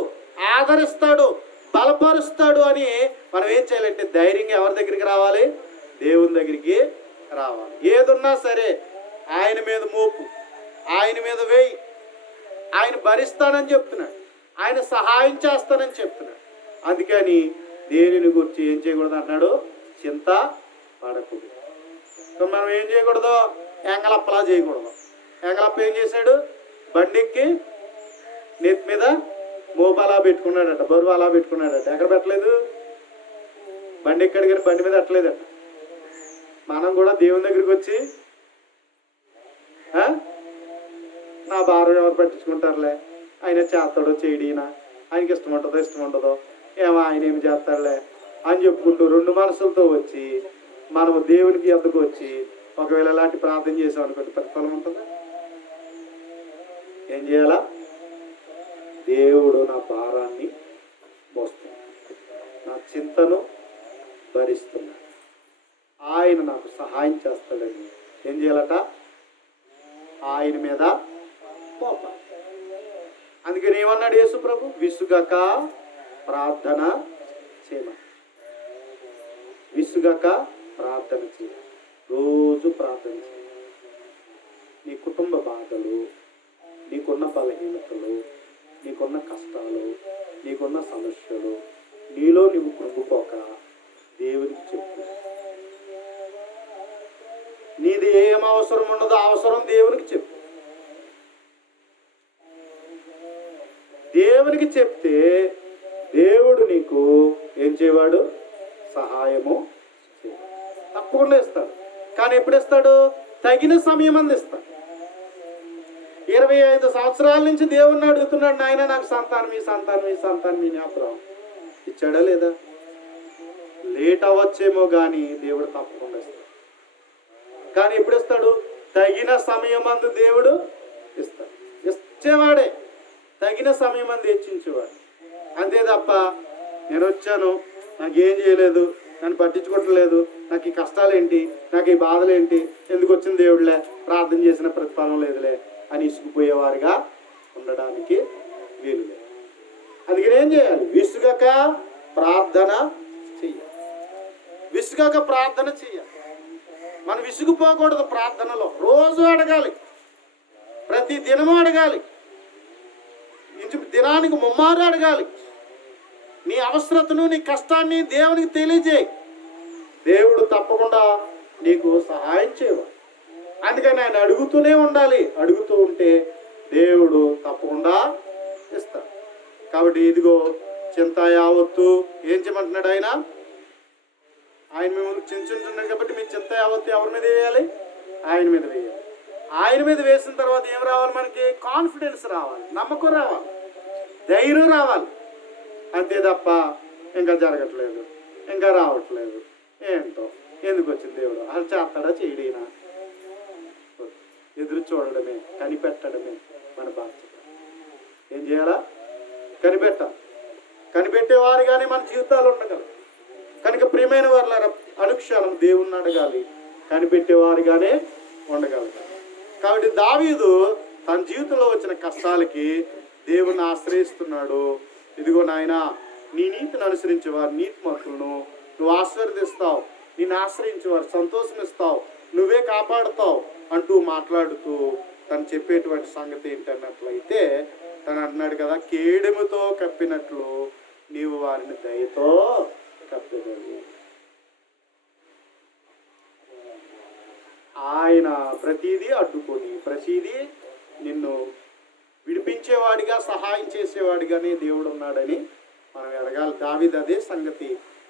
ఆదరిస్తాడు, బలపరుస్తాడు అని మనం ఏం చేయాలంటే ధైర్యంగా ఎవరి దగ్గరికి రావాలి? దేవుని దగ్గరికి రావాలి. ఏదున్నా సరే ఆయన మీద మోపు, ఆయన మీద వేయి. ఆయన భరిస్తానని చెప్తున్నాడు, ఆయన సహాయం చేస్తానని చెప్తున్నాడు. అందుకని దేనిని గురించి ఏం చేయకూడదు అన్నాడు? చింత పడకూడదు. మనం ఏం చేయకూడదు? ఎంగలప్పలా చేయకూడదు. ఎంగలప్ప ఏం చేశాడు? బండికి నెత్తి మీద మోపు అలా పెట్టుకున్నాడట, బరువు అలా పెట్టుకున్నాడట. ఎక్కడ పెట్టలేదు? బండి ఎక్కడికి బండి మీద పెట్టలేదట. మనం కూడా దేవుని దగ్గరికి వచ్చి నా భారం ఎవరు పట్టించుకుంటారులే, ఆయన చేస్తాడో చేయడీనా, ఆయనకి ఇష్టం ఉండదో ఏమో ఆయన ఏమి చేస్తాడులే అని చెప్పుకుంటూ రెండు మనసులతో వచ్చి మనము దేవునికి ఎద్దకు వచ్చి ఒకవేళ అలాంటి ప్రార్థన చేసాం అనుకోండి, ప్రతిఫలం ఉంటుందా? ఏం చేయాలా? దేవుడు నా భారాన్ని మోస్తున్నాడు, నా చింతను భరిస్తున్నాడు, ఆయన నాకు సహాయం చేస్తాడని ఏం చేయాలట? ఆయన మీద పోపాలి. అందుకని ఏమన్నాడు యేసు ప్రభు? విసుగక ప్రార్థన చేయమని. విసుగక ప్రార్థన చేయ, రోజు ప్రార్థన చేయ. నీ కుటుంబ బాధలు, నీకున్న బలహీనతలు, నీకున్న కష్టాలు, నీకున్న సమస్యలు నీలో నువ్వు కృంగిపోక దేవునికి చెప్పు. నీది ఏం అవసరం ఉండదో అవసరం దేవునికి చెప్పు. దేవునికి చెప్తే దేవుడు నీకు ఏం చేయవాడు? సహాయము తప్పకుండా ఇస్తాడు. కానీ ఎప్పుడు ఇస్తాడు? తగిన సమయం అందిస్తాడు. 25 సంవత్సరాల నుంచి దేవుణ్ణి అడుగుతున్నాడు, నాయన నాకు సంతానం ఈ జ్ఞాపకం ఇచ్చాడా లేదా? లేట్ అవ్వచ్చేమో కానీ దేవుడు తప్పకుండా ఇస్తాడు. కానీ ఎప్పుడు ఇస్తాడు? తగిన సమయం అందు దేవుడు ఇస్తాడు. ఇచ్చేవాడే, తగిన సమయం అందు హెచ్చించేవాడు. అంతే తప్ప నేను వచ్చాను, నాకేం చేయలేదు, నన్ను పట్టించుకోవట్లేదు, నాకు ఈ కష్టాలేంటి, నాకు ఈ బాధలేంటి, ఎందుకు వచ్చిన దేవుడులే, ప్రార్థన చేసిన ప్రతిఫలం లేదులే అని ఇసుకుపోయేవారుగా ఉండడానికి వీలు లేదు. అందుకని ఏం చేయాలి? విసుగక ప్రార్థన చెయ్యాలి. విసుగక ప్రార్థన చెయ్యాలి. మనం విసుగుపోకూడదు. ప్రార్థనలో రోజు అడగాలి, ప్రతి దినము అడగాలి, దినానికి ముమ్మారు అడగాలి. నీ అవసరతను, నీ కష్టాన్ని దేవునికి తెలియజేయి. దేవుడు తప్పకుండా నీకు సహాయం చేయవాలి. అందుకని ఆయన అడుగుతూనే ఉండాలి. అడుగుతూ ఉంటే దేవుడు తప్పకుండా ఇస్తాడు. కాబట్టి ఇదిగో చింత యావత్తు ఏం చేయమంటున్నాడు ఆయన? ఆయన మిమ్మల్ని చించుంటున్నాడు కాబట్టి మీ చింత యావత్తు ఎవరి మీద వేయాలి? ఆయన మీద వేయాలి. ఆయన మీద వేసిన తర్వాత ఏం రావాలి? మనకి కాన్ఫిడెన్స్ రావాలి, నమ్మకం రావాలి, ధైర్యం రావాలి. అంతే తప్ప ఇంకా జరగట్లేదు, ఇంకా రావట్లేదు, ఏంటో ఎందుకు వచ్చింది దేవుడు, అసలు చేస్తాడా చేయడీనా, ఎదురు చూడడమే, కనిపెట్టడమే మన బాధ్యత. ఏం చేయాలా? కనిపెట్టాలి. కనిపెట్టేవారిగానే మన జీవితాలు ఉండగలరు. కనుక ప్రియమైన వారులారా, అనుక్షణం దేవుణ్ణి అడగాలి, కనిపెట్టేవారిగానే ఉండగలగాలి. కాబట్టి దావీదు తన జీవితంలో వచ్చిన కష్టాలకి దేవుణ్ణి ఆశ్రయిస్తున్నాడు. ఇదిగో నాయన, నీ నీతిని అనుసరించేవారు నీతిమంతులను నువ్వు ఆశీర్వదిస్తావు, నిన్ను ఆశ్రయించేవారు సంతోషం ఇస్తావు, నువ్వే కాపాడుతావు అంటూ మాట్లాడుతూ తను చెప్పేటువంటి సంగతి ఏంటన్నట్లయితే తను అంటున్నాడు కదా, కేడెముతో కప్పినట్లు నీవు వారిని దయతో కప్పెదవు. ఆయన ప్రతిదీ అడ్డుకొని ప్రతిదీ నిన్ను విడిపించేవాడిగా, సహాయం చేసేవాడిగానే దేవుడు ఉన్నాడని మనం ఎరగాలి. దావీదు అదే సంగతి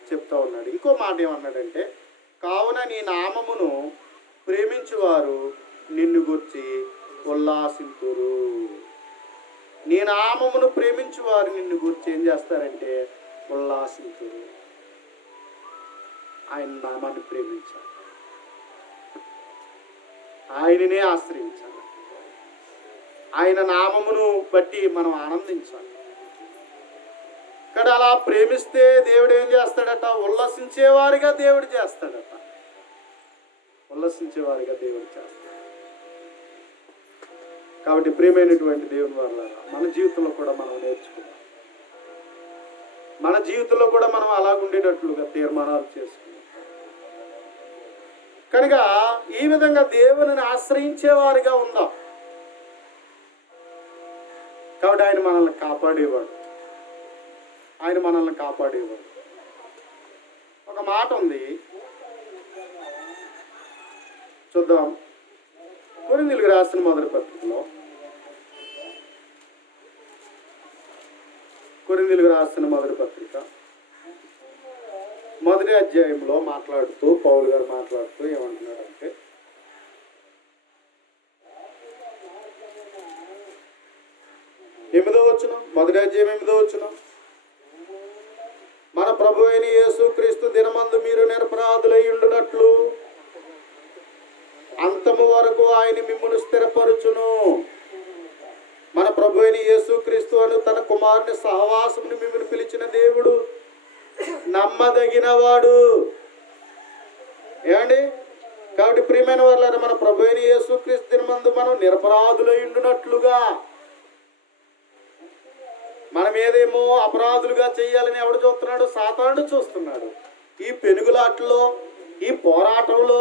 చెప్తా ఉన్నాడు. ఇంకో మాట ఏమన్నాడంటే, కావున నీ నామమును ప్రేమించువారు నిన్ను గురించి ఉల్లాసింతురు. నీ నామమును ప్రేమించు వారు నిన్ను గురించి ఏం చేస్తారంటే ఉల్లాసించురు. ఆయన నామాన్ని ప్రేమించాలి, ఆయననే ఆశ్రయించాలి, ఆయన నామమును బట్టి మనం ఆనందించాలి. ఇక్కడ అలా ప్రేమిస్తే దేవుడు ఏం చేస్తాడట? ఉల్లసించేవారిగా దేవుడు చేస్తాడట. ఉల్లసించేవారిగా దేవుడు చేస్తాడు. కాబట్టి ప్రియమైనటువంటి దేవుని వల్ల మన జీవితంలో కూడా మనం నేర్చుకుందాం. మన జీవితంలో కూడా మనం అలాగుండేటట్లుగా తీర్మానాలు చేసుకుందాం. కనుక ఈ విధంగా దేవుని ఆశ్రయించేవారిగా ఉందాం. కాబట్టి ఆయన మనల్ని కాపాడేవాడు, ఆయన మనల్ని కాపాడేవాడు. ఒక మాట ఉంది, చూద్దాం. కొరింథీయులకు రాసిన మొదటి పత్రికలో, కొరింథీయులకు రాసిన మొదటి పత్రిక మొదటి అధ్యాయంలో మాట్లాడుతూ పౌలు గారు మాట్లాడుతూ ఏమంటున్నాడంటే, 8వ వచనం, మొదటి అధ్యాయం 8వ వచనం, మన ప్రభు అయిన యేసుక్రీస్తు దినమందు మీరు నిరపరాధులై ఉండునట్లు అంతము వరకు ఆయన మిమ్మును స్థిరపరుచును. మన ప్రభు అయిన యేసుక్రీస్తు అను తన కుమారుని సహవాసమును మిమ్మల్ని పిలిచిన దేవుడు నమ్మదగినవాడు. ఏమండి? కాబట్టి ప్రియమైన వాళ్ళారా, మన ప్రభు అయిన యేసుక్రీస్తు దినమందు మనం నిరపరాధులై ఉండునట్లుగా, మనం ఏదేమో అపరాధులుగా చేయాలని ఎవడు చూస్తున్నాడు? సాతానుడు చూస్తున్నాడు. ఈ పెనుగులాటలో, ఈ పోరాటంలో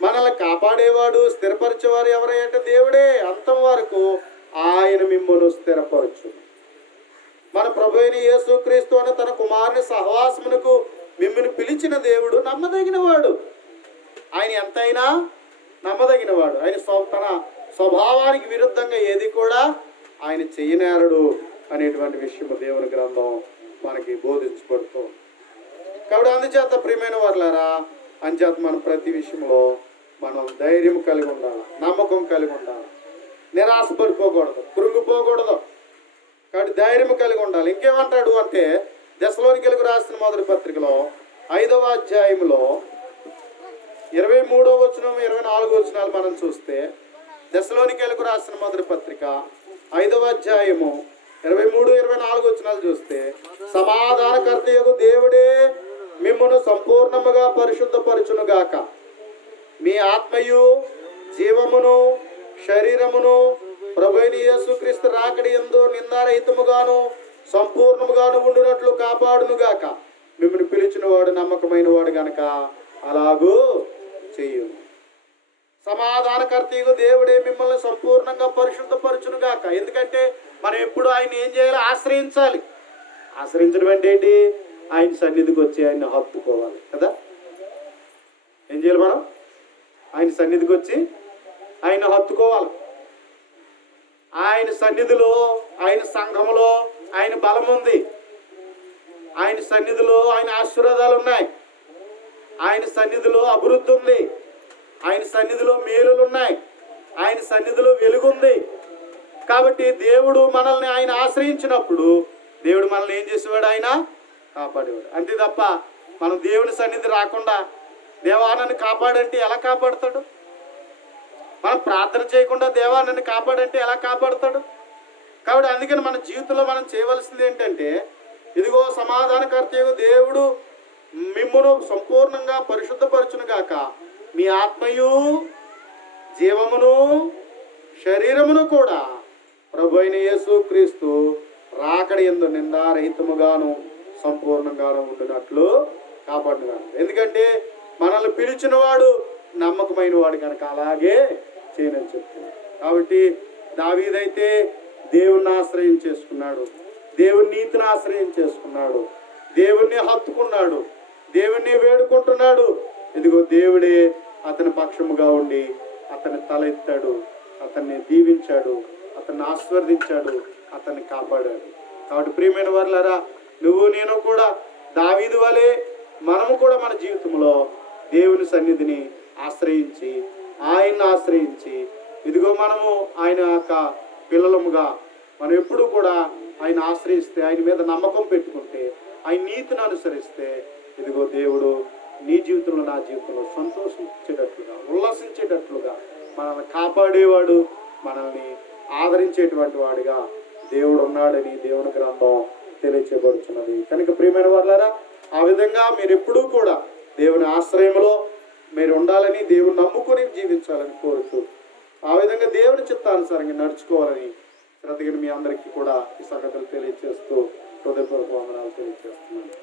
మనల్ని కాపాడేవాడు, స్థిరపరిచేవారు ఎవరంటే దేవుడే. అంతం వరకు ఆయన మిమ్మును స్థిరపరచు. మన ప్రభు అయిన యేసుక్రీస్తు అని తన కుమారుని సహవాసమునకు మిమ్మల్ని పిలిచిన దేవుడు నమ్మదగినవాడు. ఆయన ఎంతైనా నమ్మదగినవాడు. ఆయన తన స్వభావానికి విరుద్ధంగా ఏది కూడా ఆయన చెయ్యనేరడు అనేటువంటి విషయం దేవుని గ్రంథం మనకి బోధించబడుతుంది. కాబట్టి అందుచేత ప్రియమైన వారులారా, అంచేత మనం ప్రతి విషయంలో మనం ధైర్యం కలిగి ఉండాలి, నమ్మకం కలిగి ఉండాలి, నిరాశపడిపోకూడదు, కృంగిపోకూడదు. కాబట్టి ధైర్యం కలిగి ఉండాలి. ఇంకేమంటాడు అంటే, దెస్సలోనికీయులకు రాసిన మొదటి పత్రికలో 5వ అధ్యాయంలో 23వ వచనం 24వ వచనాలు మనం చూస్తే, దెస్సలోనికీయులకు రాసిన మొదటి పత్రిక 5వ అధ్యాయము 23-24 వచనాలు చూస్తే, సమాధానకర్తయగు దేవుడే మిమ్మును సంపూర్ణముగా పరిశుద్ధపరచునుగాక, మీ ఆత్మయు జీవమును శరీరమును ప్రభువైన యేసుక్రీస్తు రాకడ యందు నిందారహితముగాను సంపూర్ణముగాను ఉండునట్లు కాపాడునుగాక. మిమ్మల్ని పిలిచిన వాడు నమ్మకమైన వాడు గనక అలాగూ చెయ్యు. సమాధానకర్తయగు దేవుడే మిమ్మల్ని సంపూర్ణంగా పరిశుద్ధపరచునుగాక. ఎందుకంటే మనం ఎప్పుడు ఆయన ఏం చేయాలి? ఆశ్రయించాలి. ఆశ్రయించడం అంటే ఏంటి? ఆయన సన్నిధికి వచ్చి ఆయన హత్తుకోవాలి కదా. ఏం చేయాలి? మనం ఆయన సన్నిధికి వచ్చి ఆయన హత్తుకోవాలి. ఆయన సన్నిధిలో, ఆయన సంఘములో ఆయన బలం ఉంది. ఆయన సన్నిధిలో ఆయన ఆశీర్వాదాలు ఉన్నాయి. ఆయన సన్నిధిలో అభివృద్ధి ఉంది. ఆయన సన్నిధిలో మేలులు ఉన్నాయి. ఆయన సన్నిధిలో వెలుగుంది. కాబట్టి దేవుడు మనల్ని ఆయన ఆశ్రయించినప్పుడు దేవుడు మనల్ని ఏం చేసేవాడు? ఆయన కాపాడేవాడు. అంతే తప్ప మనం దేవుని సన్నిధి రాకుండా దేవా నన్ను కాపాడంటే ఎలా కాపాడుతాడు? మనం ప్రార్థన చేయకుండా దేవా నన్ను కాపాడంటే ఎలా కాపాడుతాడు? కాబట్టి అందుకని మన జీవితంలో మనం చేయవలసింది ఏంటంటే, ఇదిగో సమాధానకర్తయగు దేవుడు మిమ్మును సంపూర్ణంగా పరిశుద్ధపరచునుగాక, మీ ఆత్మయు జీవమును శరీరమును కూడా ప్రభు అయిన యేసుక్రీస్తు రాకడ యందు నిందారహితముగాను సంపూర్ణంగాను ఉండినట్లు కాపాడునుగాక. ఎందుకంటే మనల్ని పిలిచిన వాడు నమ్మకమైన వాడు కనుక అలాగే చేయనని చెప్తున్నాడు. కాబట్టి దావీదైతే దేవుణ్ణి ఆశ్రయం చేసుకున్నాడు, దేవుని నీతిని ఆశ్రయం చేసుకున్నాడు, దేవుణ్ణి హత్తుకున్నాడు, దేవుణ్ణి వేడుకుంటున్నాడు. ఇదిగో దేవుడే అతని పక్షముగా ఉండి అతన్ని తలెత్తాడు, అతన్ని దీవించాడు, అతన్ని ఆశీర్వదించాడు, అతన్ని కాపాడాడు. కాబట్టి ప్రియమైన వారులారా, నువ్వు నేను కూడా దావీదు వలె మనము కూడా మన జీవితంలో దేవుని సన్నిధిని ఆయన్ని ఆశ్రయించి ఇదిగో మనము ఆయన యొక్క పిల్లలముగా మనం ఎప్పుడూ కూడా ఆయన ఆశ్రయిస్తే, ఆయన మీద నమ్మకం పెట్టుకుంటే, ఆయన నీతిని అనుసరిస్తే, ఇదిగో దేవుడు నీ జీవితంలో నా జీవితంలో సంతోషించేటట్లుగా, ఉల్లాసించేటట్లుగా, మనల్ని కాపాడేవాడు, మనల్ని ఆదరించేటువంటి వాడిగా దేవుడు ఉన్నాడని దేవుని గ్రంథం తెలియచేయబడుతున్నది. కనుక ప్రియమైన వాళ్ళారా, ఆ విధంగా మీరు ఎప్పుడూ కూడా దేవుని ఆశ్రయంలో మీరు ఉండాలని, దేవుని నమ్ముకొని జీవించాలని కోరుతూ, ఆ విధంగా దేవుని చిత్తానుసారంగా నడుచుకోవాలని శ్రద్ధగా మీ అందరికీ కూడా ఈ సంగతులు తెలియజేస్తూ హృదయపూర్వక వందనాలు తెలియజేస్తున్నాను.